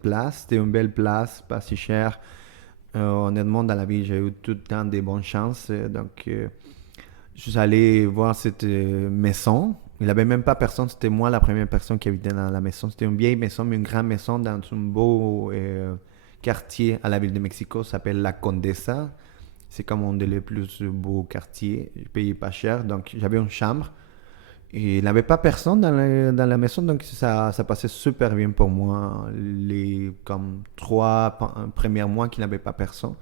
place. C'était une belle place, pas si chère. Honnêtement, dans la vie, j'ai eu tout le temps des bonnes chances. Donc, je suis allé voir cette maison. Il n'y avait même pas personne. C'était moi la première personne qui habitait dans la maison. C'était une vieille maison, mais une grande maison dans un beau quartier à la ville de Mexico. Ça s'appelle La Condesa. C'est comme un des plus beaux quartiers. Je payais pas cher. Donc, j'avais une chambre. Et il n'y avait pas personne dans la maison, donc ça passait super bien pour moi. Les comme 3 premiers mois qu'il n'y avait pas personne.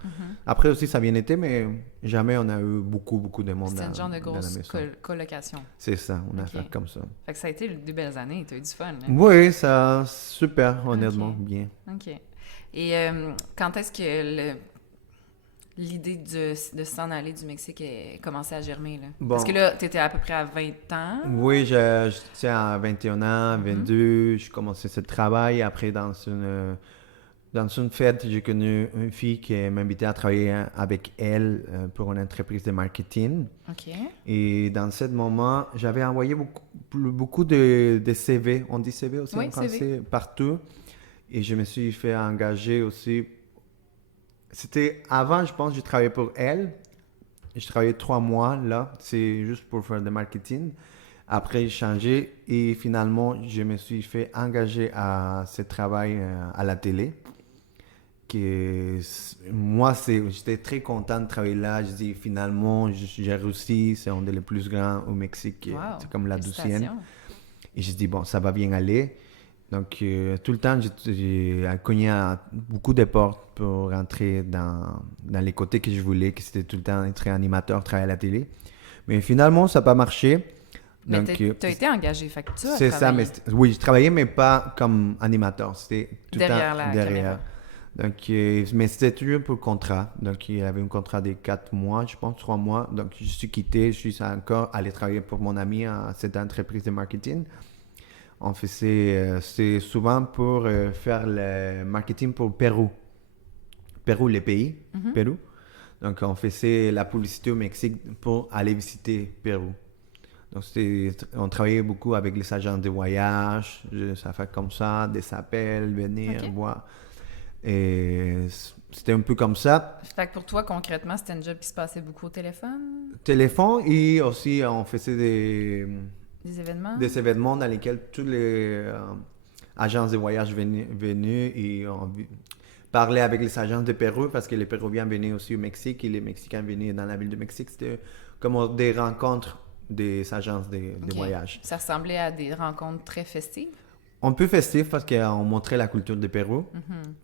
Après aussi, ça a bien été, mais jamais on a eu beaucoup de monde C'était une genre de dans la grosse maison. colocation. C'est ça, on a Ok. fait comme ça. Fait que ça a été des belles années. T'as eu du fun, là. Oui, ça, super, honnêtement, Ok. bien. OK. Et quand est-ce que l'idée de s'en aller du Mexique a commencé à germer, là? Bon. Parce que là, t'étais à peu près à 20 ans. Oui, j'étais à 21 ans, 22, j'ai commencé ce travail. Après, dans une fête, j'ai connu une fille qui m'invitait à travailler avec elle pour une entreprise de marketing. OK. Et dans ce moment, j'avais envoyé beaucoup de CV, on dit CV aussi Oui, en français, CV. partout. Et je me suis fait engager aussi. C'était avant, je pense, j'ai travaillé pour elle. Je travaillais 3 mois là, c'est juste pour faire du marketing. Après, j'ai changé et finalement, je me suis fait engager à ce travail à la télé, que moi, j'étais très content de travailler là. Je dis, finalement, j'ai réussi. C'est un des plus grands au Mexique. Wow, c'est comme la 12e. félicitations. Et je dis, bon, ça va bien aller. Donc, tout le temps, j'ai cogné à beaucoup de portes pour rentrer dans les côtés que je voulais, que c'était tout le temps être animateur, travailler à la télé. Mais finalement, ça n'a pas marché. Mais Donc, tu as été engagé, fait que tu as c'est ça, travaillé oui, je travaillais, mais pas comme animateur. C'était tout le derrière temps la derrière. caméra. Donc, mais c'était toujours pour le contrat. Donc, il y avait un contrat de 4 mois, je pense, 3 mois. Donc, je suis quitté, je suis encore allé travailler pour mon ami à cette entreprise de marketing. On faisait, c'est souvent pour faire le marketing pour Pérou. Pérou, le pays, Pérou. Donc, on faisait la publicité au Mexique pour aller visiter Pérou. Donc, on travaillait beaucoup avec les agents de voyage. Ça fait comme ça, des appels, venir, voir. Et c'était un peu comme ça. Fait que pour toi, concrètement, c'était un job qui se passait beaucoup au téléphone? Téléphone et aussi, on faisait Des événements? des événements dans lesquels tous les agences de voyage venaient et on parlait avec les agences de Pérou parce que les Péruviens venaient aussi au Mexique et les Mexicains venaient dans la ville de Mexique. C'était comme des rencontres des agences de voyage. Ça ressemblait à des rencontres très festives? Un peu festif parce qu'on montrait la culture du Pérou.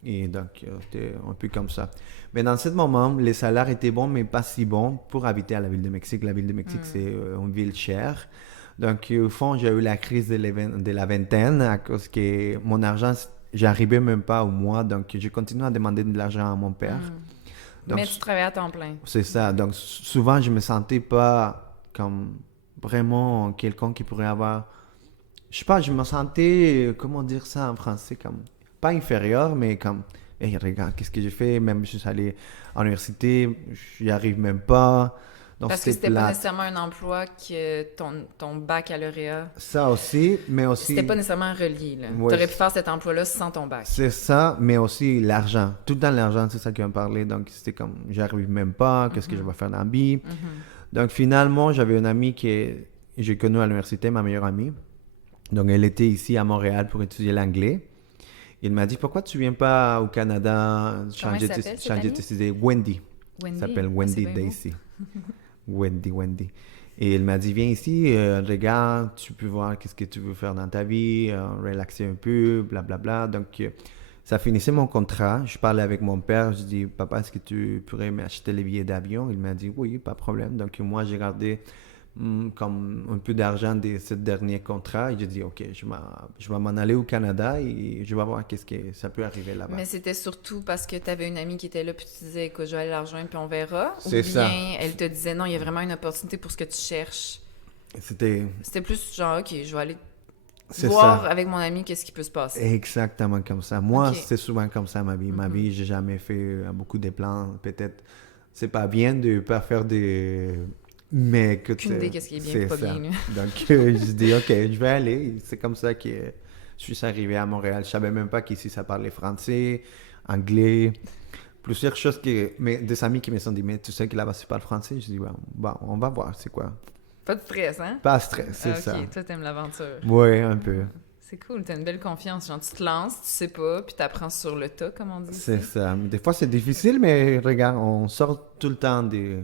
Et donc, c'était un peu comme ça. Mais dans ce moment, les salaires étaient bons, mais pas si bons pour habiter à la ville de Mexique. La ville de Mexique, c'est une ville chère. Donc, au fond, j'ai eu la crise de la vingtaine à cause que mon argent, j'arrivais même pas au mois. Donc, je continue à demander de l'argent à mon père. Donc, mais tu travaillais à temps plein. C'est ça. Donc, souvent, je me sentais pas comme vraiment quelqu'un qui pourrait avoir... Je sais pas, je me sentais, comment dire ça en français, comme, pas inférieur, mais comme, hey, regarde, qu'est-ce que j'ai fait, même je suis allé à l'université, j'y arrive même pas. Donc, parce que c'était pas nécessairement un emploi que ton baccalauréat... Ça aussi, mais aussi... C'était pas nécessairement relié, là. Ouais, T'aurais pu faire cet emploi-là sans ton bac. C'est ça, mais aussi l'argent. Tout le temps l'argent, c'est ça qui me parlait. Donc, c'était comme, j'arrive même pas, qu'est-ce que je vais faire dans la vie. Donc, finalement, j'avais une amie que j'ai connue à l'université, ma meilleure amie. Donc, elle était ici à Montréal pour étudier l'anglais. Il m'a dit, pourquoi tu viens pas au Canada changer tes idées? Wendy. Elle s'appelle Wendy Daisy. Wendy. Et il m'a dit, viens ici, regarde, tu peux voir qu'est-ce que tu veux faire dans ta vie, relaxer un peu, blablabla. Donc, ça finissait mon contrat. Je parlais avec mon père. Je dis, papa, est-ce que tu pourrais m'acheter les billets d'avion? Il m'a dit, oui, pas de problème. Donc, moi, j'ai gardé comme un peu d'argent de ce dernier contrat et j'ai dit ok, je vais m'en aller au Canada et je vais voir qu'est-ce que ça peut arriver là-bas. Mais c'était surtout parce que tu avais une amie qui était là puis tu disais écoute, je vais aller la rejoindre puis on verra, ou C'est bien ça. elle te disait non, il y a vraiment une opportunité pour ce que tu cherches? C'était plus genre ok, je vais aller c'est voir ça. avec mon ami qu'est-ce qui peut se passer. Exactement comme ça. Moi, Ok. c'est souvent comme ça ma vie. Ma vie, j'ai jamais fait beaucoup de plans. Peut-être c'est pas bien de pas faire des... Mais écoute, Aucune idée qu'est-ce qui est bien c'est ou pas ça. bien. Là. Donc, je dis, OK, je vais aller. C'est comme ça que je suis arrivé à Montréal. Je savais même pas qu'ici, ça parlait français, anglais, plusieurs choses que... Mais des amis qui me sont dit, mais tu sais que là-bas, c'est pas le français? Je dis, ouais, bon, on va voir, c'est quoi? Pas de stress, hein? Pas de stress, c'est Ok, ça. toi t'aimes l'aventure. Oui, un peu. C'est cool, t'as une belle confiance. Genre, tu te lances, tu sais pas, puis t'apprends sur le tas, comme on dit. C'est ici. ça. Des fois, c'est difficile, mais regarde, on sort tout le temps de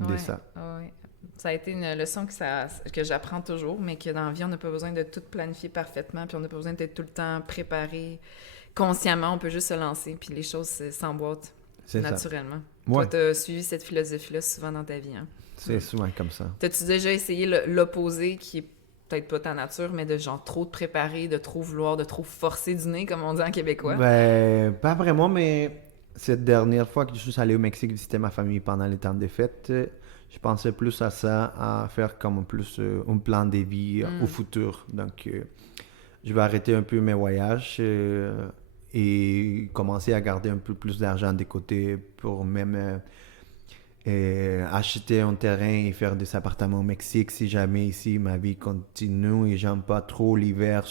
Ouais, ça. ouais. Ça a été une leçon que j'apprends toujours, mais que dans la vie, on n'a pas besoin de tout planifier parfaitement, puis on n'a pas besoin d'être tout le temps préparé consciemment. On peut juste se lancer, puis les choses s'emboîtent C'est naturellement. ça. Ouais. Toi, tu as suivi cette philosophie-là souvent dans ta vie. Hein? C'est souvent comme ça. T'as-tu déjà essayé l'opposé, qui est peut-être pas ta nature, mais de genre trop te préparer, de trop vouloir, de trop forcer du nez, comme on dit en québécois? Ben, pas vraiment, mais cette dernière fois que je suis allé au Mexique visiter ma famille pendant les temps des fêtes, je pensais plus à ça, à faire comme plus un plan de vie au futur. Donc, je vais arrêter un peu mes voyages et commencer à garder un peu plus d'argent de côté pour même acheter un terrain et faire des appartements au Mexique si jamais ici ma vie continue et j'aime pas trop l'hiver.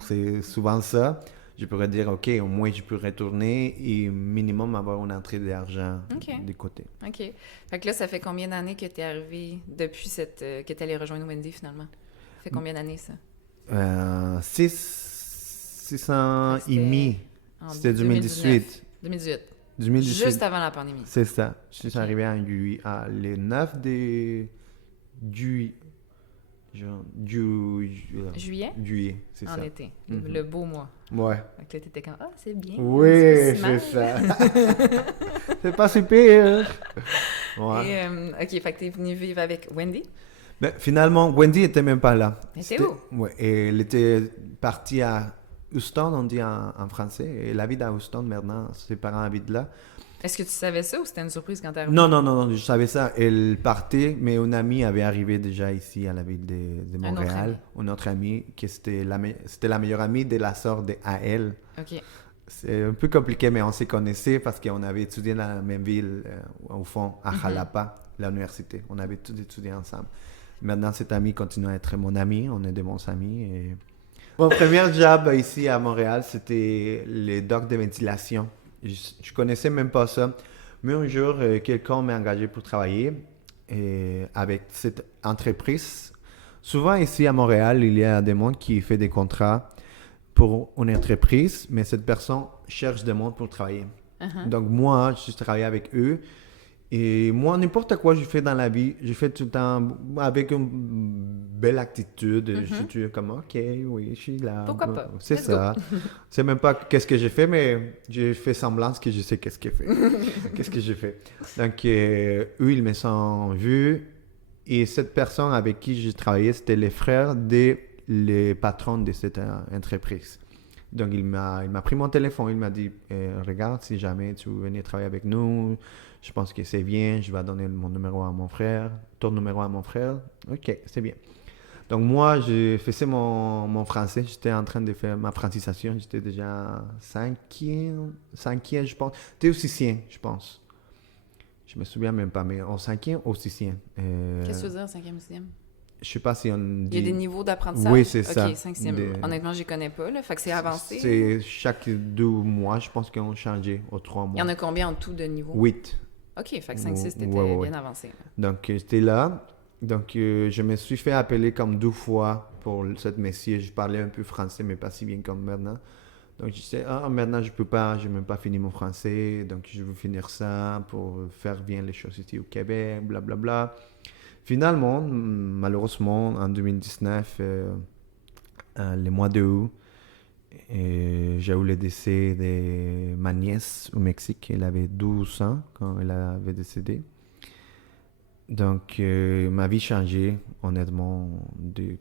C'est souvent ça. Je pourrais dire, OK, au moins je peux retourner et minimum avoir une entrée d'argent de côté. OK. Fait que là, ça fait combien d'années que t'es arrivé depuis que t'es allé rejoindre Wendy, finalement? Ça fait combien d'années, ça? 6 ans et demi. C'était 2018. 2018. 2018. Juste avant la pandémie. C'est ça. Je suis arrivé en juillet, le 9 de juillet. Juillet? Juillet, c'est ça. En été. Le beau mois. Ouais. Donc là, t'étais comme, ah, c'est bien. Oui, c'est ça. C'est pas si pire. Ouais. Et, OK, fait que t'es venu vivre avec Wendy? Mais finalement, Wendy était même pas là. Elle était où? Ouais, et elle était partie à Houston, on dit en français. Et elle habite à Houston maintenant. Ses parents habitent là. Est-ce que tu savais ça ou c'était une surprise quand t'es arrivé? Non, je savais ça. Elle partait, mais une amie avait arrivé déjà ici à la ville de Montréal. Une autre amie, qui c'était la meilleure amie de la sœur de elle. OK. C'est un peu compliqué, mais on se connaissait parce qu'on avait étudié dans la même ville, au fond, à Jalapa, l'université. On avait tous étudié ensemble. Maintenant, cette amie continue à être mon amie. On est de bons amis. Et... Mon premier job ici à Montréal, c'était les docks de ventilation. Je connaissais même pas ça. Mais un jour, quelqu'un m'a engagé pour travailler avec cette entreprise. Souvent ici à Montréal, il y a des gens qui font des contrats pour une entreprise, mais cette personne cherche des gens pour travailler. Donc moi, je travaille avec eux. Et moi, n'importe quoi je fais dans la vie, je fais tout le temps avec une belle attitude. Je suis comme, OK, oui, je suis là. Pourquoi pas? C'est ça. C'est même pas qu'est-ce que j'ai fait, mais j'ai fait semblant que je sais qu'est-ce que j'ai fait. Qu'est-ce que j'ai fait. Donc, eux, ils me sont vus. Et cette personne avec qui j'ai travaillé, c'était les frères des patrons de cette entreprise. Donc, il m'a pris mon téléphone, il m'a dit, regarde, si jamais tu veux venir travailler avec nous, je pense que c'est bien, je vais donner mon numéro à mon frère, ton numéro à mon frère. OK, c'est bien. Donc, moi, je faisais mon français, j'étais en train de faire ma francisation, j'étais déjà cinquième, je pense. C'était au sixième, je pense. Je me souviens même pas, mais au cinquième ou sixième. Qu'est-ce que tu veux dire, cinquième ou sixième? Je sais pas si on dit... Il y a des niveaux d'apprentissage? Oui, c'est ça. OK, 5e. Honnêtement, je les connais pas, là. Fait que c'est avancé. C'est chaque 2 mois, je pense qu'ils ont changé aux 3 mois. Il y en a combien en tout de niveaux? 8. OK, fait que 5-6, c'était bien avancé. Là. Donc, j'étais là. Donc, je me suis fait appeler comme 2 fois pour cette métier. Je parlais un peu français, mais pas si bien comme maintenant. Donc, je disais, maintenant, je peux pas, je n'ai même pas fini mon français. Donc, je veux finir ça pour faire bien les choses ici au Québec, blablabla. Bla, bla. Finalement, malheureusement, en 2019, le mois d'août, j'ai eu le décès de ma nièce au Mexique. Elle avait 12 ans quand elle avait décédé. Donc, ma vie changeait, honnêtement,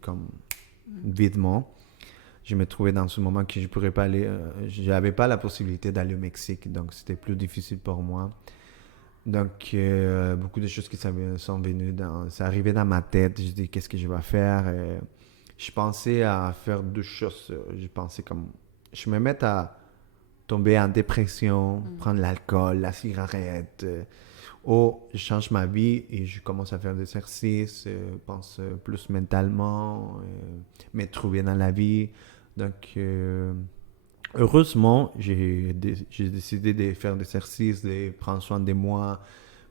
comme videment. Je me trouvais dans ce moment que je ne pourrais pas aller. Je n'avais pas la possibilité d'aller au Mexique, donc c'était plus difficile pour moi. Donc, beaucoup de choses qui sont venues, c'est arrivé dans ma tête. Je dis, qu'est-ce que je vais faire? Je pensais à faire 2 choses. Je pensais comme, je me mets à tomber en dépression, prendre l'alcool, la cigarette. Ou je change ma vie et je commence à faire des exercices, pense plus mentalement, me trouver dans la vie. Donc, heureusement, j'ai décidé de faire des exercices, de prendre soin de moi,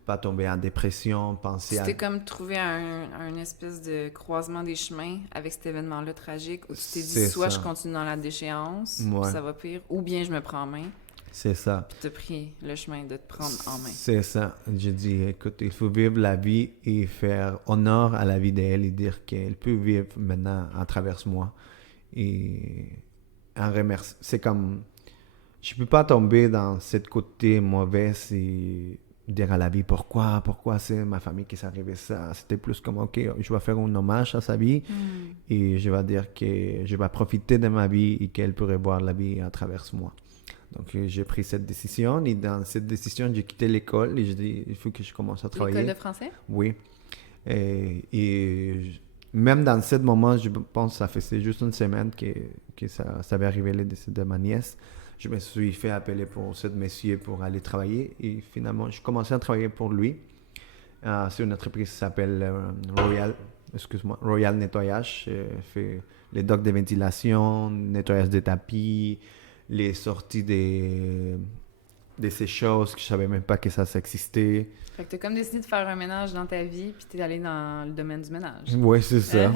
pas tomber en dépression, penser C'était comme trouver un espèce de croisement des chemins avec cet événement-là tragique où tu t'es dit soit je continue dans la déchéance, ça va pire, ou bien je me prends en main. C'est ça. Puis tu as pris le chemin de te prendre en main. C'est ça. J'ai dit, écoute, il faut vivre la vie et faire honneur à la vie d'elle et dire qu'elle peut vivre maintenant à travers moi. Et en remercie. C'est comme, je peux pas tomber dans ce côté mauvais et dire à la vie pourquoi c'est ma famille qui s'est arrivé ça. C'était plus comme, ok, je vais faire un hommage à sa vie et je vais dire que je vais profiter de ma vie et qu'elle pourrait voir la vie à travers moi. Donc, j'ai pris cette décision et dans cette décision, j'ai quitté l'école et j'ai dit, il faut que je commence à travailler. L'école de français? Oui. Et même dans ce moment, je pense que ça faisait juste une semaine que ça avait arrivé le décès de ma nièce. Je me suis fait appeler pour ce monsieur pour aller travailler et finalement, je commençais à travailler pour lui. C'est une entreprise qui s'appelle Royal Nettoyage. Fait les docks de ventilation, nettoyage des tapis, les sorties de ces choses que je savais même pas que ça existait. Fait que t'as comme décidé de faire un ménage dans ta vie puis t'es allé dans le domaine du ménage. Oui, c'est ça.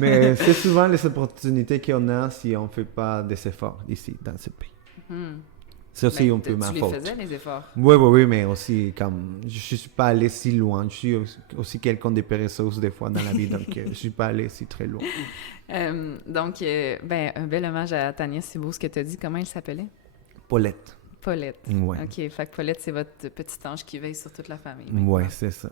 Mais c'est souvent les opportunités qu'on a si on fait pas des efforts ici, dans ce pays. C'est aussi Ben, un peu ma tu les faute. faisais, les efforts. Oui, oui, oui, mais aussi, comme, je suis pas allé si loin. Je suis aussi quelqu'un de paresseux des fois dans la vie, donc je suis pas allé si très loin. Donc, ben, un bel hommage à Tania, c'est beau ce que tu as dit. Comment elle s'appelait? Paulette. Paulette. Ouais. OK, fait que Paulette, c'est votre petit ange qui veille sur toute la famille. Ouais, maintenant. c'est ça.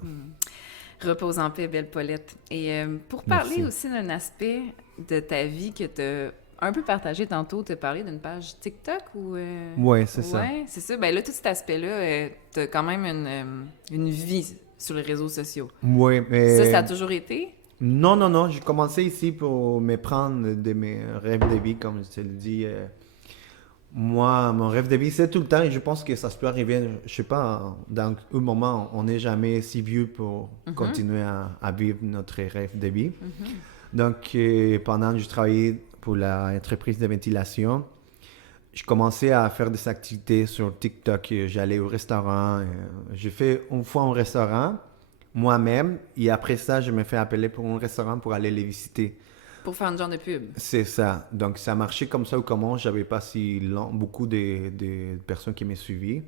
Repose en paix, belle Paulette. Et pour Merci. parler aussi d'un aspect de ta vie que tu as un peu partagé tantôt, tu as parlé d'une page TikTok ou... Ouais, c'est ça. Ouais, c'est ça. Ben là, tout cet aspect-là, tu as quand même une vie sur les réseaux sociaux. Ouais, mais... Ça a toujours été? Non, non, non. J'ai commencé ici pour me prendre de mes rêves de vie, comme je te le dis. Moi, mon rêve de vie, c'est tout le temps et je pense que ça se peut arriver, je sais pas, dans un moment, on n'est jamais si vieux pour continuer à vivre notre rêve de vie. Donc, pendant que je travaillais pour l'entreprise de ventilation, je commençais à faire des activités sur TikTok. J'allais au restaurant. J'ai fait une fois un restaurant moi-même et après ça, je me fais appeler pour un restaurant pour aller les visiter. Pour faire une genre de pub. C'est ça. Donc, ça marchait comme ça ou comment. J'avais pas si beaucoup de personnes qui me suivaient.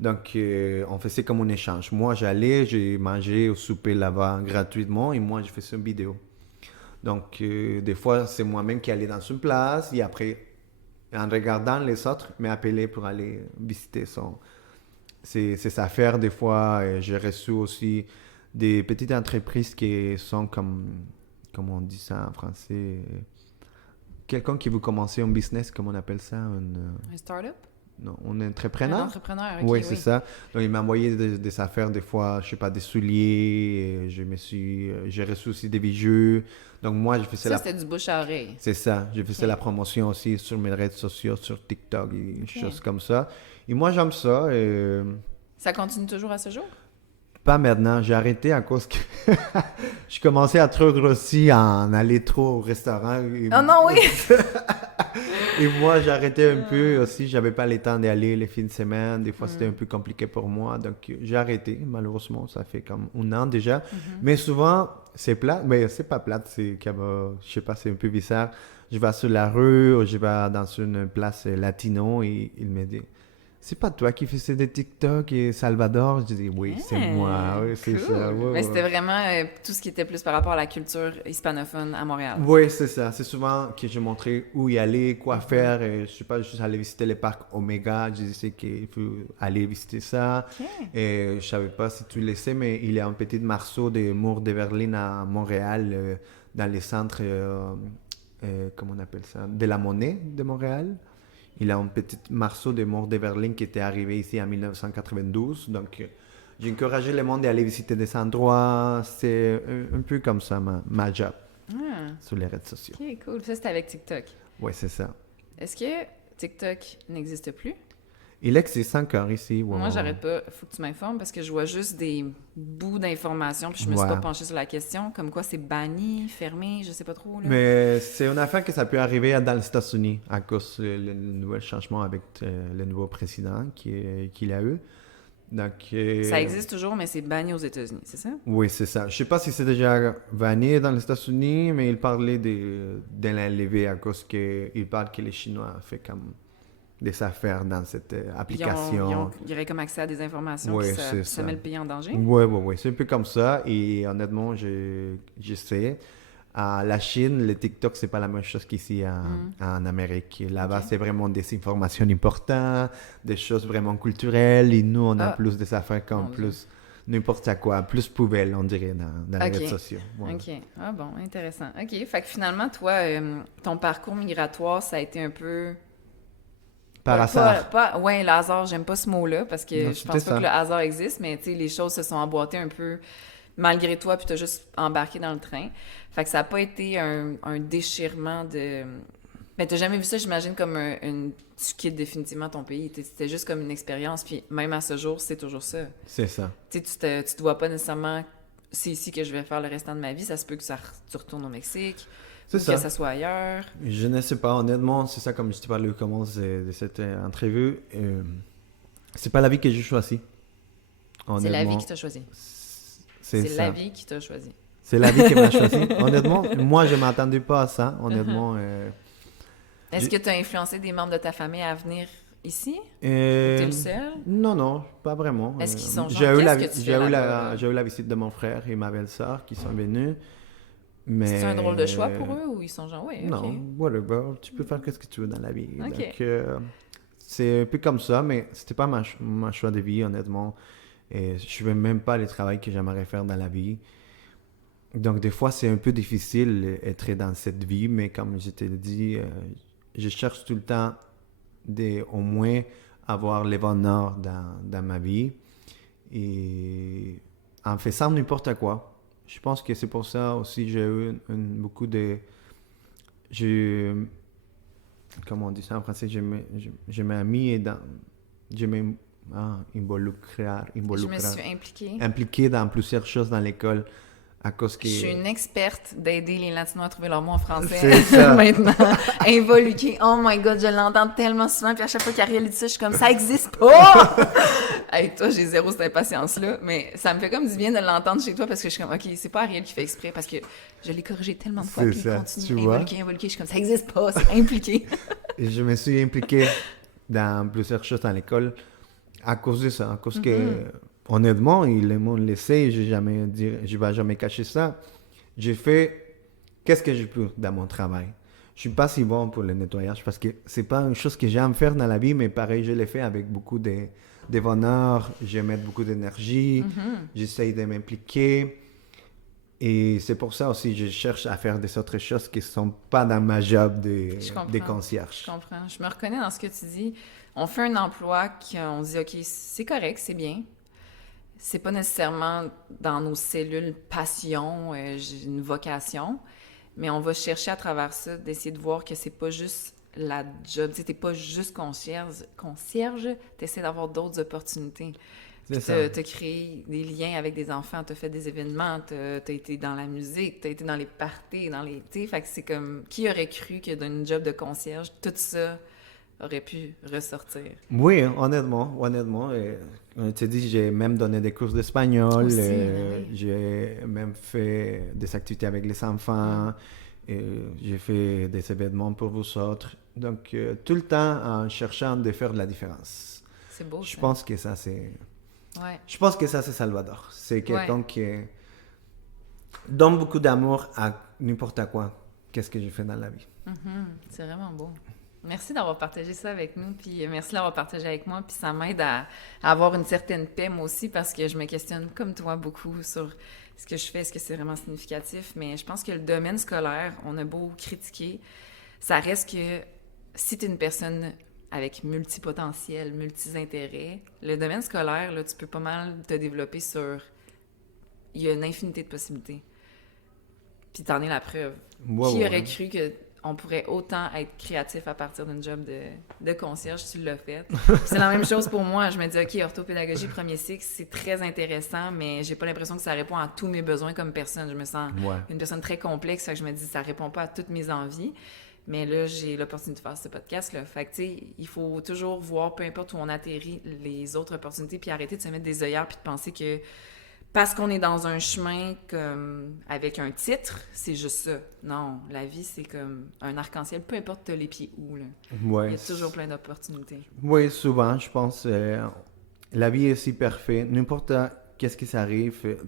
Donc, on faisait comme un échange. Moi, j'allais, j'ai mangé au souper là-bas gratuitement et moi, je faisais une vidéo. Donc, des fois, c'est moi-même qui allais dans une place et après, en regardant les autres, m'appeler pour aller visiter ses affaires. Des fois, j'ai reçu aussi des petites entreprises qui sont comme on dit ça en français, quelqu'un qui veut commencer un business, comme on appelle ça, Un start-up? non, un entrepreneur. Un entrepreneur, ok, Oui, c'est ça. Donc, il m'a envoyé des affaires, des fois, je sais pas, des souliers, j'ai reçu aussi des bijoux. Donc, moi, je faisais Ça, c'était du bouche à oreille. C'est ça. Je faisais la promotion aussi sur mes réseaux sociaux, sur TikTok et choses comme ça. Et moi, j'aime ça. Ça continue toujours à ce jour? Pas maintenant, j'ai arrêté à cause que je commençais à trop grossir, en aller trop au restaurant. Oh non, oui! Et moi, j'ai arrêté un peu aussi. J'avais pas le temps d'aller les fins de semaine. Des fois, c'était un peu compliqué pour moi. Donc, j'ai arrêté. Malheureusement, ça fait comme un an déjà. Mais souvent, c'est plate. Mais c'est pas plate. C'est comme, je sais pas, c'est un peu bizarre. Je vais sur la rue ou je vais dans une place latino et il me dit... C'est pas toi qui faisais des TikTok et Salvador? Je dis oui, c'est moi. Oui, c'est ça. Ouais, Mais c'était vraiment tout ce qui était plus par rapport à la culture hispanophone à Montréal. Oui, c'est ça. C'est souvent que je montrais où y aller, quoi faire. Et, je sais pas, je suis allé visiter le parc Omega. Je disais qu'il faut aller visiter ça. Et je savais pas si tu le sais, mais il y a un petit morceau de mur de Berlin à Montréal, dans les centres, comment on appelle ça, de la monnaie de Montréal. Il a un petit morceau de mur de Berlin qui était arrivé ici en 1992. Donc, j'ai encouragé le monde à aller visiter des endroits. C'est un peu comme ça ma job sur les réseaux sociaux. Ok, cool. Ça, c'était avec TikTok. Oui, c'est ça. Est-ce que TikTok n'existe plus? Il existe encore ici. Moi, j'arrête pas. Faut que tu m'informes parce que je vois juste des bouts d'informations puis je me suis pas penchée sur la question. Comme quoi, c'est banni, fermé, je sais pas trop. Là. Mais c'est une affaire que ça peut arriver dans les États-Unis à cause du nouvel changement avec le nouveau président qu'il a eu. Donc, ça existe toujours, mais c'est banni aux États-Unis, c'est ça? Oui, c'est ça. Je sais pas si c'est déjà banni dans les États-Unis, mais il parlait de l'enlever à cause qu'il parle que les Chinois ont fait comme des affaires dans cette application. Il y aurait comme accès à des informations, oui, puis ça met le pays en danger? Oui, oui, oui. C'est un peu comme ça. Et honnêtement, je sais. À la Chine, le TikTok, c'est pas la même chose qu'ici en Amérique. Là-bas, c'est vraiment des informations importantes, des choses vraiment culturelles. Et nous, on a plus des affaires comme plus n'importe quoi, plus poubelle, on dirait, dans les réseaux sociaux. Voilà. OK. Ah bon, intéressant. OK. Fait que finalement, toi, ton parcours migratoire, ça a été un peu... Par hasard. Oui, le hasard, j'aime pas ce mot-là parce que Non, je pense pas que le hasard existe, mais tu sais, les choses se sont emboîtées un peu malgré toi, puis t'as juste embarqué dans le train. Fait que ça a pas été un déchirement de... Mais t'as jamais vu ça, j'imagine, comme tu quittes définitivement ton pays. C'était juste comme une expérience, puis même à ce jour, c'est toujours ça. C'est ça. Tu sais, tu te vois pas nécessairement... C'est ici que je vais faire le restant de ma vie. Ça se peut que tu retournes au Mexique. Que ça soit ailleurs. Je ne sais pas, honnêtement, c'est ça comme je te parlais au commence de cette entrevue. C'est pas la vie que j'ai choisie. C'est la vie qui t'a choisi. C'est la vie qui t'a choisi. C'est la vie qui m'a choisi. Honnêtement, moi, je m'attendais pas à ça. Honnêtement. Est-ce que tu as influencé des membres de ta famille à venir ici? T'es Euh, le seul? non, pas vraiment. Est-ce qu'ils sont J'ai genre, eu qu'est-ce que tu fais là-bas? j'ai eu la visite de mon frère et ma belle-sœur qui sont venus, C'est un drôle de choix mais pour eux ou ils sont genre, ouais, ok. non, whatever, tu peux faire ce que tu veux dans la vie. Ok. Donc, c'est un peu comme ça, mais c'était pas ma choix de vie, honnêtement. Et je ne veux même pas le travail que j'aimerais faire dans la vie. Donc, des fois, c'est un peu difficile d'être dans cette vie, mais comme je te l'ai dit, je cherche tout le temps au moins avoir les bonheurs dans ma vie. Et en faisant n'importe quoi. Je pense que c'est pour ça aussi j'ai eu beaucoup de... J'ai, comment on dit ça en français? Je m'ai mis dans... Je m'ai Je me suis impliquée. impliqué dans plusieurs choses dans l'école à cause que... Je suis une experte d'aider les Latinos à trouver leur mot en français C'est ça. maintenant. Involuquée. Oh my god, je l'entends tellement souvent, puis à chaque fois qu'Ariel dit ça, je suis comme, ça existe pas! Avec toi, j'ai zéro cette impatience-là, mais ça me fait comme du bien de l'entendre chez toi parce que je suis comme, ok, c'est pas Ariel qui fait exprès parce que je l'ai corrigé tellement de fois, C'est puis il ça, continue. tu vois. Involuqué. Je suis comme, ça existe pas, c'est impliqué. Et je me suis impliqué dans plusieurs choses dans l'école à cause de ça. À cause que, honnêtement, le monde le sait, je vais jamais cacher ça. J'ai fait qu'est-ce que je peux dans mon travail. Je suis pas si bon pour le nettoyage parce que c'est pas une chose que j'aime faire dans la vie, mais pareil, je l'ai fait avec beaucoup de bonheur. Je mets beaucoup d'énergie. J'essaye de m'impliquer. Et c'est pour ça aussi que je cherche à faire des autres choses qui ne sont pas dans ma job Je comprends. de concierge. Je comprends. Je me reconnais dans ce que tu dis. On fait un emploi qu'on dit, OK, c'est correct, c'est bien. C'est pas nécessairement dans nos cellules passion, j'ai une vocation, mais on va chercher à travers ça d'essayer de voir que c'est pas juste la job. Tu sais, t'es pas juste concierge, t'essaies d'avoir d'autres opportunités. C'est Puis ça. t'as créé des liens avec des enfants, t'as fait des événements, t'as été dans la musique, t'as été dans les parties, dans les... Tu sais, fait que c'est comme... Qui aurait cru que d'une job de concierge, tout ça aurait pu ressortir? Oui, honnêtement. On t'a dit, j'ai même donné des cours d'espagnol. Aussi, oui. J'ai même fait des activités avec les enfants. J'ai fait des événements pour vous autres. Donc, tout le temps en cherchant de faire de la différence. C'est beau, Je ça. pense que ça, c'est... Ouais. Je pense que ça, c'est Salvador. C'est quelqu'un Ouais. qui donne beaucoup d'amour à n'importe quoi. Qu'est-ce que j'ai fait dans la vie. C'est vraiment beau. Merci d'avoir partagé ça avec nous, puis merci d'avoir partagé avec moi, puis ça m'aide à avoir une certaine paix, moi aussi, parce que je me questionne, comme toi, beaucoup sur ce que je fais, est-ce que c'est vraiment significatif, mais je pense que le domaine scolaire, on a beau critiquer, ça reste que si tu es une personne avec multipotentiel, multi-intérêts, le domaine scolaire, là, tu peux pas mal te développer sur... Il y a une infinité de possibilités. Puis t'en es la preuve. Ouais, Qui ouais, aurait ouais. cru qu'on pourrait autant être créatif à partir d'une job de concierge, tu l'as fait. C'est la même chose pour moi. Je me dis, OK, orthopédagogie, premier cycle, c'est très intéressant, mais j'ai pas l'impression que ça répond à tous mes besoins comme personne. Je me sens Ouais. une personne très complexe, fait que je me dis, ça répond pas à toutes mes envies. Mais là, j'ai l'opportunité de faire ce podcast-là. Fait que, tu sais, il faut toujours voir, peu importe où on atterrit, les autres opportunités, puis arrêter de se mettre des œillères, puis de penser que parce qu'on est dans un chemin comme avec un titre, c'est juste ça. Non, la vie, c'est comme un arc-en-ciel, peu importe t'as les pieds où, là. Il y Ouais. a toujours plein d'opportunités. Oui, souvent, je pense, la vie est si parfaite. N'importe qu'est-ce qui s'arrive,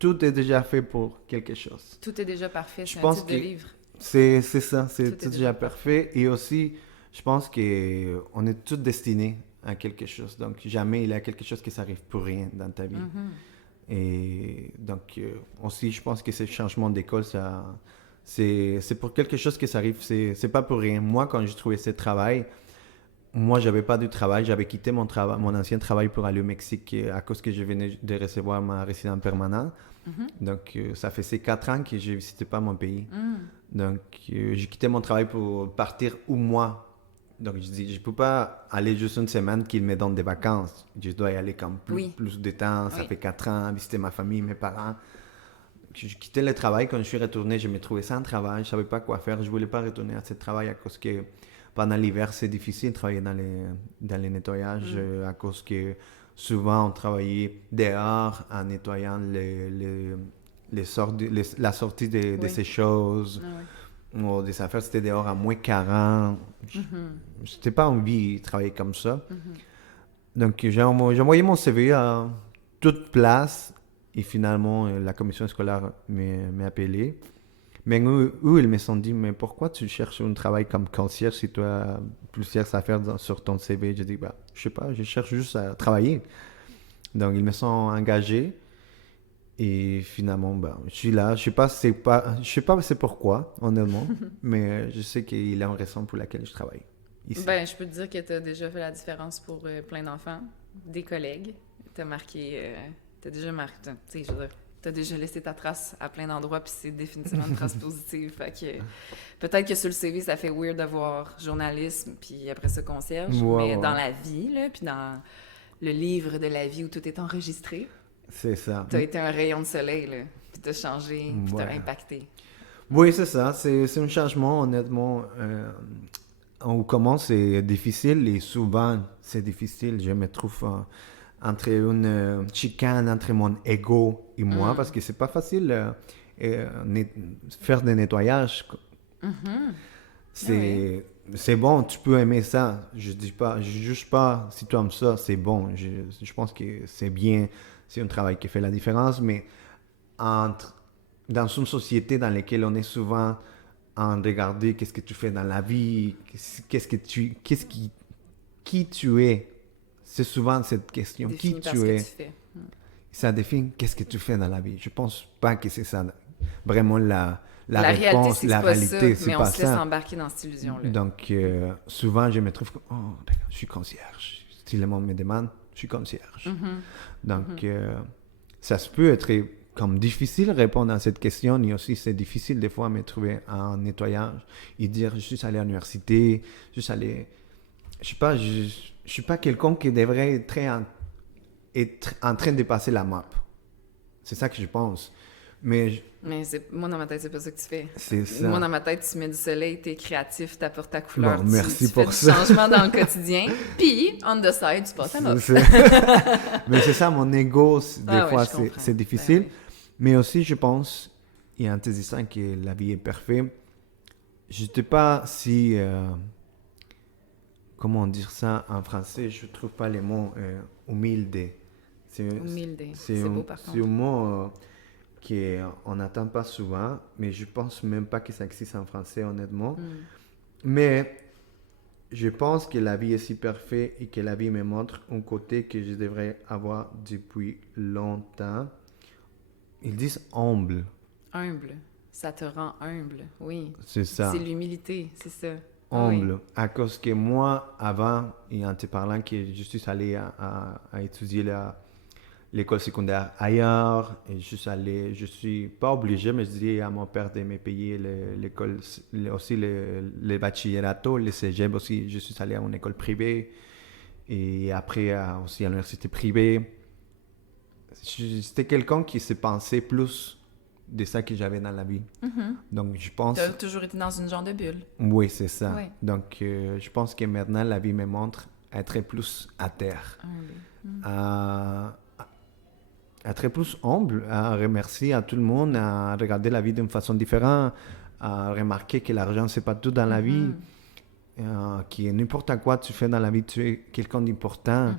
tout est déjà fait pour quelque chose. Tout est déjà parfait, Je c'est un pense titre de que livre. c'est ça, Tout c'est est tout déjà déjà parfait. Et aussi, je pense que on est tous destinés à quelque chose. Donc, jamais il y a quelque chose qui s'arrive pour rien dans ta vie. Et donc, aussi, je pense que ce changement d'école, c'est pour quelque chose qui s'arrive. C'est pas pour rien. Moi, quand j'ai trouvé ce travail, moi, j'avais pas de travail. J'avais quitté mon ancien travail pour aller au Mexique à cause que je venais de recevoir ma résidence permanente. Donc, ça faisait 4 ans que je visitais pas mon pays. Donc, j'ai quitté mon travail pour partir où moi. Donc, je dis, je peux pas aller juste une semaine qu'ils me donnent des vacances. Je dois y aller comme Oui. plus de temps. Ça Oui. fait 4 ans, visiter ma famille, mes parents. Je quittais le travail. Quand je suis retourné, je me trouvais sans travail. Je savais pas quoi faire. Je voulais pas retourner à ce travail à cause que pendant l'hiver, c'est difficile de travailler dans les nettoyages à cause que souvent on travaillait dehors en nettoyant la sortie de Oui. ces choses. Ah ouais. ou des affaires, c'était dehors à moins 40. J'étais pas envie de travailler comme ça. Donc, j'ai envoyé mon CV à toute place et finalement, la commission scolaire m'a appelé. Mais eux, ils me sont dit, mais pourquoi tu cherches un travail comme concierge si tu as plusieurs affaires sur ton CV? J'ai dit, bah, je sais pas, je cherche juste à travailler. Donc, ils me sont engagés et finalement, bah, je suis là. Je sais pas c'est pourquoi, honnêtement, mais je sais qu'il y a une raison pour laquelle je travaille ici. Ben, je peux te dire que tu as déjà fait la différence pour plein d'enfants, des collègues. Tu as marqué, tu as déjà marqué, tu sais, je veux dire, tu as déjà laissé ta trace à plein d'endroits, puis c'est définitivement une trace positive. Fait que peut-être que sur le CV, ça fait weird d'avoir journalisme, puis après ça, concierge, mais dans la vie, là, puis dans le livre de la vie où tout est enregistré, c'est ça. Tu as été un rayon de soleil, là, puis t'as changé, puis t'as impacté. Oui, c'est ça. C'est un changement, honnêtement. On commence, c'est difficile et souvent, c'est difficile. Je me trouve entre une chicane entre mon ego et moi parce que c'est pas facile faire des nettoyages. C'est bon, tu peux aimer ça. Je juge pas si tu aimes ça, c'est bon. Je pense que c'est bien, c'est un travail qui fait la différence, mais dans une société dans laquelle on est souvent en regarder qu'est-ce que tu fais dans la vie, qui tu es. C'est souvent cette question, qui tu es. Ça définit qu'est-ce que tu fais dans la vie. Je pense pas que c'est ça vraiment la réponse, la réalité, c'est mais pas ça. on se laisse embarquer dans cette illusion-là. Donc, souvent, je me trouve comme, oh, d'accord, je suis concierge. Si le monde me demande, je suis concierge. Donc, ça se peut être comme difficile de répondre à cette question, et aussi c'est difficile des fois de me trouver en nettoyage et dire, je suis allé à l'université, je suis allé... Je sais pas, je suis pas quelqu'un qui devrait être en train de passer la map. C'est ça que je pense. Mais moi, dans ma tête, c'est pas ça que tu fais. C'est ça. Moi, dans ma tête, tu mets du soleil, t'es créatif, t'apportes ta couleur. Bon, merci tu pour fais ça. du changement dans le quotidien. Puis, on the side, tu passes à l'autre. Mais c'est ça, mon ego, des fois, c'est difficile. Ben, oui. Mais aussi, je pense, et en te disant que la vie est parfaite, je ne sais pas si... comment dire ça en français? Je ne trouve pas les mots humilde. Humilde, c'est beau par contre. C'est un mot qu'on n'entend pas souvent, mais je pense même pas que ça existe en français, honnêtement. Mais je pense que la vie est si parfaite et que la vie me montre un côté que je devrais avoir depuis longtemps. Ils disent humble. Humble. Ça te rend humble, oui. C'est ça. C'est l'humilité, c'est ça. Humble. Oui. À cause que moi, avant, et en te parlant que je suis allé à étudier l'école secondaire ailleurs, et je suis pas obligé, mais je dis à mon père de me payer l'école, aussi le bachillerato, le cégep aussi. Je suis allé à une école privée, et après aussi à l'université privée. C'était quelqu'un qui se pensait plus de ça que j'avais dans la vie. Donc, je pense... Tu as toujours été dans une genre de bulle. Oui, c'est ça. Oui. Donc, je pense que maintenant, la vie me montre à être plus à terre. À être plus humble, à remercier à tout le monde, à regarder la vie d'une façon différente, à remarquer que l'argent, c'est pas tout dans la vie. Que n'importe quoi tu fais dans la vie, tu es quelqu'un d'important.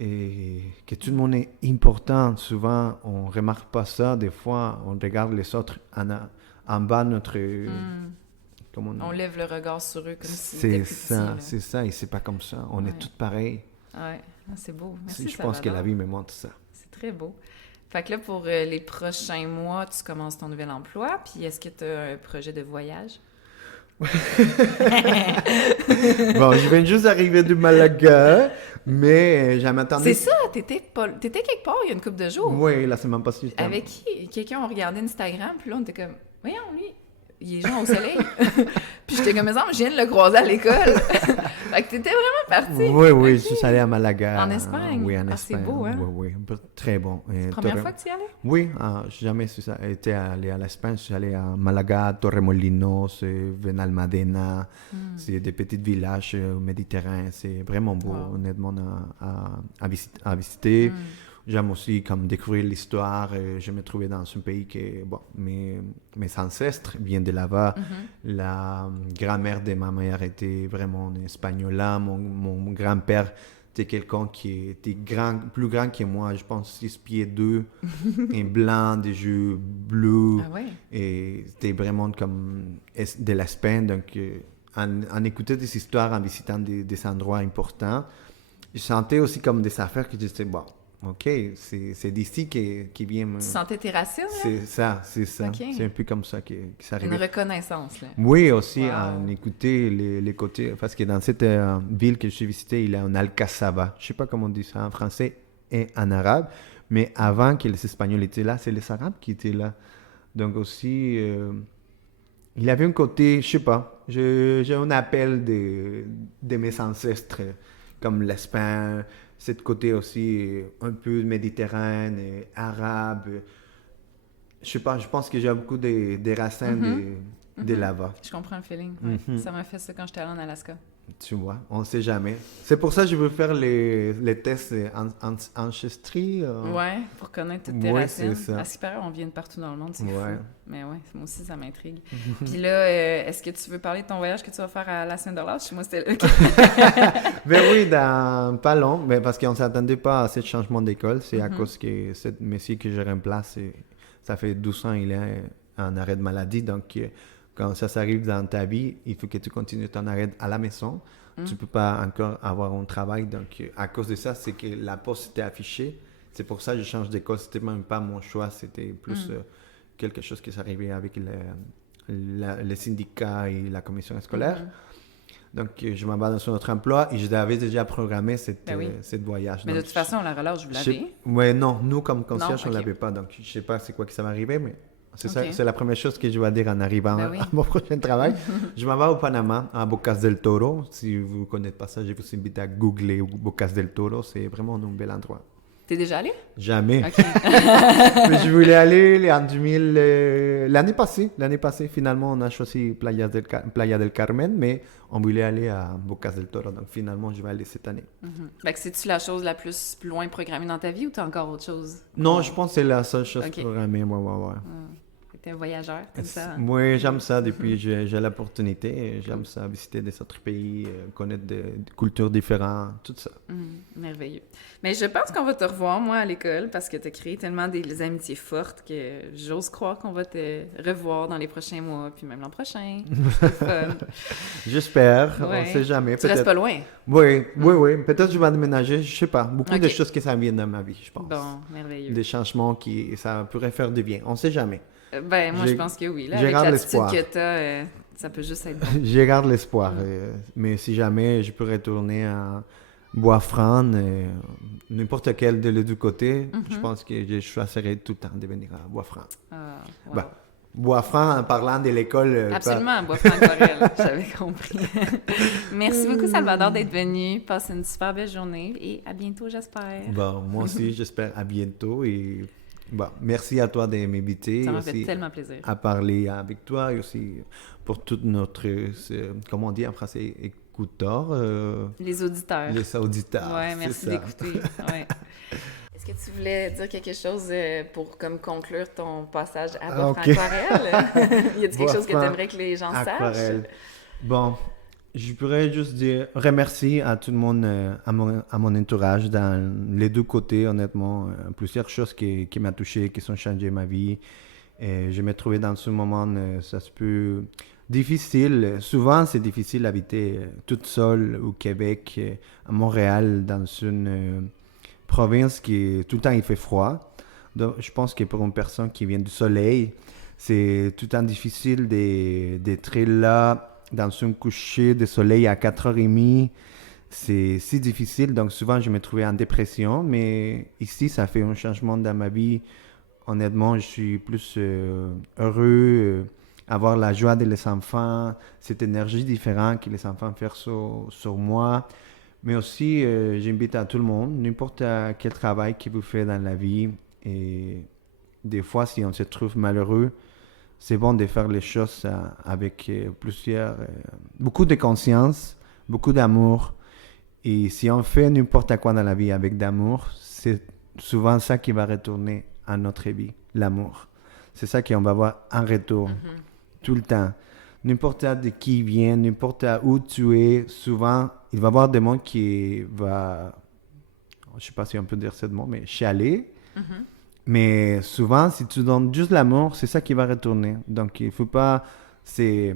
Et que tout le monde est important. Souvent, on ne remarque pas ça. Des fois, on regarde les autres en bas de notre... On lève le regard sur eux comme si c'était plus petit. C'est ça. Et c'est pas comme ça. On est tous pareils. Ouais, c'est beau. Merci, je pense que la vie me montre ça. C'est très beau. Fait que là, pour les prochains mois, tu commences ton nouvel emploi. Puis est-ce que tu as un projet de voyage? Bon, je viens juste d'arriver du Malaga, mais je m'attendais... C'est ça, t'étais quelque part il y a une couple de jours. Oui, la semaine passée. Avec qui? Quelqu'un a regardé Instagram, puis là, on était comme, voyons, lui, il est genre au soleil. Puis j'étais comme, je viens de le croiser à l'école. Fait que t'étais vraiment parti. Oui, okay. Je suis allé à Malaga. En Espagne? Oui, en Espagne. C'est beau, hein? Oui, très bon. C'est la première fois que tu y allais? Oui, jamais été allé à l'Espagne. Je suis allé à Malaga, Torremolinos, Benalmádena. C'est des petits villages méditerranéens. C'est vraiment beau, honnêtement, à visiter. J'aime aussi comme découvrir l'histoire. Je me trouvais dans un pays que, bon, mes ancêtres viennent de là-bas. La grand-mère de ma mère était vraiment espagnole. Mon grand-père était quelqu'un qui était plus grand que moi. Je pense 6 pieds 2, et blanc, des yeux bleus. Ah ouais? Et c'était vraiment comme de l'Espagne. Donc, en écoutant des histoires, en visitant des endroits importants, je sentais aussi comme des affaires que je disais, bon, OK, c'est d'ici qui vient me... Tu sentais tes racines, là? C'est ça. OK. C'est un peu comme ça que ça Une arrivait. reconnaissance, là. Oui, aussi, Wow. en écouter les côtés, parce que dans cette ville que je suis visité, il y a un Alcazaba. Je sais pas comment on dit ça en français et en arabe, mais avant que les Espagnols étaient là, c'est les Arabes qui étaient là. Donc aussi, il y avait un côté, je sais pas, j'ai un appel de mes ancêtres, comme l'Espagne, cette côté aussi un peu méditerranéen, arabe. Je sais pas, je pense que j'ai beaucoup des racines de là-bas. Je comprends le feeling. Ouais. Ça m'a fait ça quand j'étais allée en Alaska. Tu vois, on ne sait jamais. C'est pour ça que je veux faire les tests ancestry. Ouais, pour connaître toutes tes Ouais, racines. c'est ça. À ce qui paraît, on vient de partout dans le monde, c'est Ouais. fou. Mais ouais, moi aussi, ça m'intrigue. Puis là, est-ce que tu veux parler de ton voyage que tu vas faire à la Saint-Dorlas? Chez moi, c'était là. Ben oui, dans pas long, mais parce qu'on ne s'attendait pas à ce changement d'école. C'est à cause que ce monsieur que je remplace, ça fait 12 ans il est en arrêt de maladie. Donc, quand ça s'arrive dans ta vie, il faut que tu continues ton arrêt à la maison. Tu ne peux pas encore avoir un travail. Donc, à cause de ça, c'est que la poste était affichée. C'est pour ça que je change d'école. C'était même pas mon choix. C'était plus quelque chose qui s'arrivait avec les syndicats et la commission scolaire. Donc, je m'en vais dans un autre emploi et je l'avais déjà programmé cette voyage. Mais donc, de toute façon, la relâche, vous l'avez. Oui, non, nous, comme concierge, Non, on ne ok. l'avait pas. Donc, je ne sais pas c'est quoi qui ça va arriver, mais c'est ça, Ok. c'est la première chose que je vais dire en arrivant Ben oui. à mon prochain travail. Je m'en vais au Panama, à Bocas del Toro. Si vous ne connaissez pas ça, je vous invite à googler Bocas del Toro. C'est vraiment un bel endroit. T'es déjà allé? Jamais. OK. Mais je voulais aller en 2000, l'année passée. Finalement, on a choisi Playa del Carmen, mais on voulait aller à Bocas del Toro. Donc, finalement, je vais aller cette année. Fait que c'est-tu la chose la plus loin programmée dans ta vie ou t'as encore autre chose? Non, je pense que c'est la seule chose Ok. programmée. Ouais. T'es un voyageur, comme ça. Oui, j'aime ça depuis que j'ai l'opportunité. J'aime ça, visiter des autres pays, connaître des cultures différentes, tout ça. Merveilleux. Mais je pense qu'on va te revoir, moi, à l'école, parce que t'as créé tellement des amitiés fortes que j'ose croire qu'on va te revoir dans les prochains mois, puis même l'an prochain. C'est fun. J'espère, on Ouais. ne sait jamais. Tu restes pas loin. Oui. Peut-être que je vais déménager, je sais pas. Beaucoup de Ok. choses qui s'en viennent dans ma vie, je pense. Bon, merveilleux. Des changements qui ça pourrait faire du bien. On ne sait jamais. Ben, moi, J'ai- je pense que oui. Là, j'ai avec garde l'attitude l'espoir. que t'as, ça peut juste être bon. Je garde l'espoir. Mais si jamais je peux retourner à Bois-Franc, n'importe quel de les deux côtés, je pense que je choisirais tout le temps de venir à Bois-Franc. Ah, wow. Ben, Bois-Franc, en parlant de l'école. Absolument, Bois-Franc Corel, j'avais compris. Merci beaucoup, Salvador, d'être venu. Passe une super belle journée et à bientôt, j'espère. Bon, moi aussi, j'espère à bientôt. Et bon, merci à toi de m'inviter. Ça m'a fait aussi tellement plaisir. à parler avec toi et aussi pour toute notre, comment on dit en français, écouteurs, Les auditeurs. les auditeurs. Ouais, c'est merci ça. d'écouter. Ouais. Est-ce que tu voulais dire quelque chose pour comme conclure ton passage à Ah, Bois-Franc ok. Aquarelle? Y a-t-il quelque chose que tu Bois-Franc aimerais que les gens Aquarelle. sachent? Bon, je pourrais juste dire remercier à tout le monde, à mon entourage, dans les deux côtés, honnêtement. Plusieurs choses qui m'ont touché, qui ont changé ma vie. Et je me trouvais dans ce moment, ça se peut difficile. Souvent, c'est difficile d'habiter toute seule au Québec, à Montréal, dans une province qui tout le temps il fait froid. Donc, je pense que pour une personne qui vient du soleil, c'est tout le temps difficile d'être là dans un coucher de soleil à 4h30. C'est si difficile, donc souvent je me trouvais en dépression, mais ici ça fait un changement dans ma vie. Honnêtement, je suis plus heureux, avoir la joie de les enfants, cette énergie différente que les enfants font sur moi. Mais aussi, j'invite à tout le monde, n'importe quel travail que vous faites dans la vie. Et des fois, si on se trouve malheureux, c'est bon de faire les choses avec beaucoup de conscience, beaucoup d'amour. Et si on fait n'importe quoi dans la vie avec d'amour, c'est souvent ça qui va retourner à notre vie, l'amour. C'est ça qu'on va voir en retour, tout le temps. N'importe de qui vient, n'importe où tu es, souvent, il va y avoir des gens qui va, je sais pas si on peut dire ce mot, mais chialer. Mais souvent, si tu donnes juste l'amour, c'est ça qui va retourner. Donc, il faut pas, c'est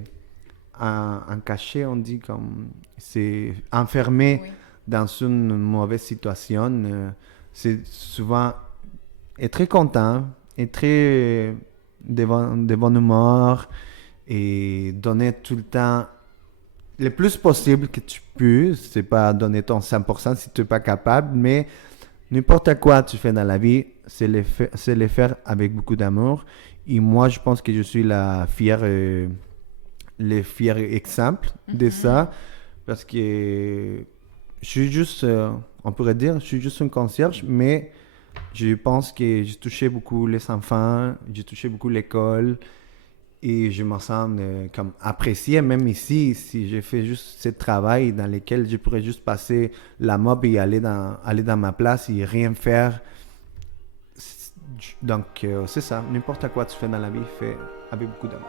en cacher, on dit, comme, c'est enfermé dans une mauvaise situation. C'est souvent être très content, être très de bonne humeur et donner tout le temps le plus possible que tu peux. C'est pas donner ton 100% si tu n'es pas capable, mais n'importe quoi tu fais dans la vie, c'est le faire avec beaucoup d'amour. Et moi, je pense que je suis le fier exemple de ça, parce que je suis juste, on pourrait dire, je suis juste un concierge, mais je pense que j'ai touché beaucoup les enfants, j'ai touché beaucoup l'école, et je me sens comme apprécié, même ici, si j'ai fait juste ce travail dans lequel je pourrais juste passer la mob et aller dans ma place et rien faire. Donc, c'est ça. N'importe quoi tu fais dans la vie, fais avec beaucoup d'amour.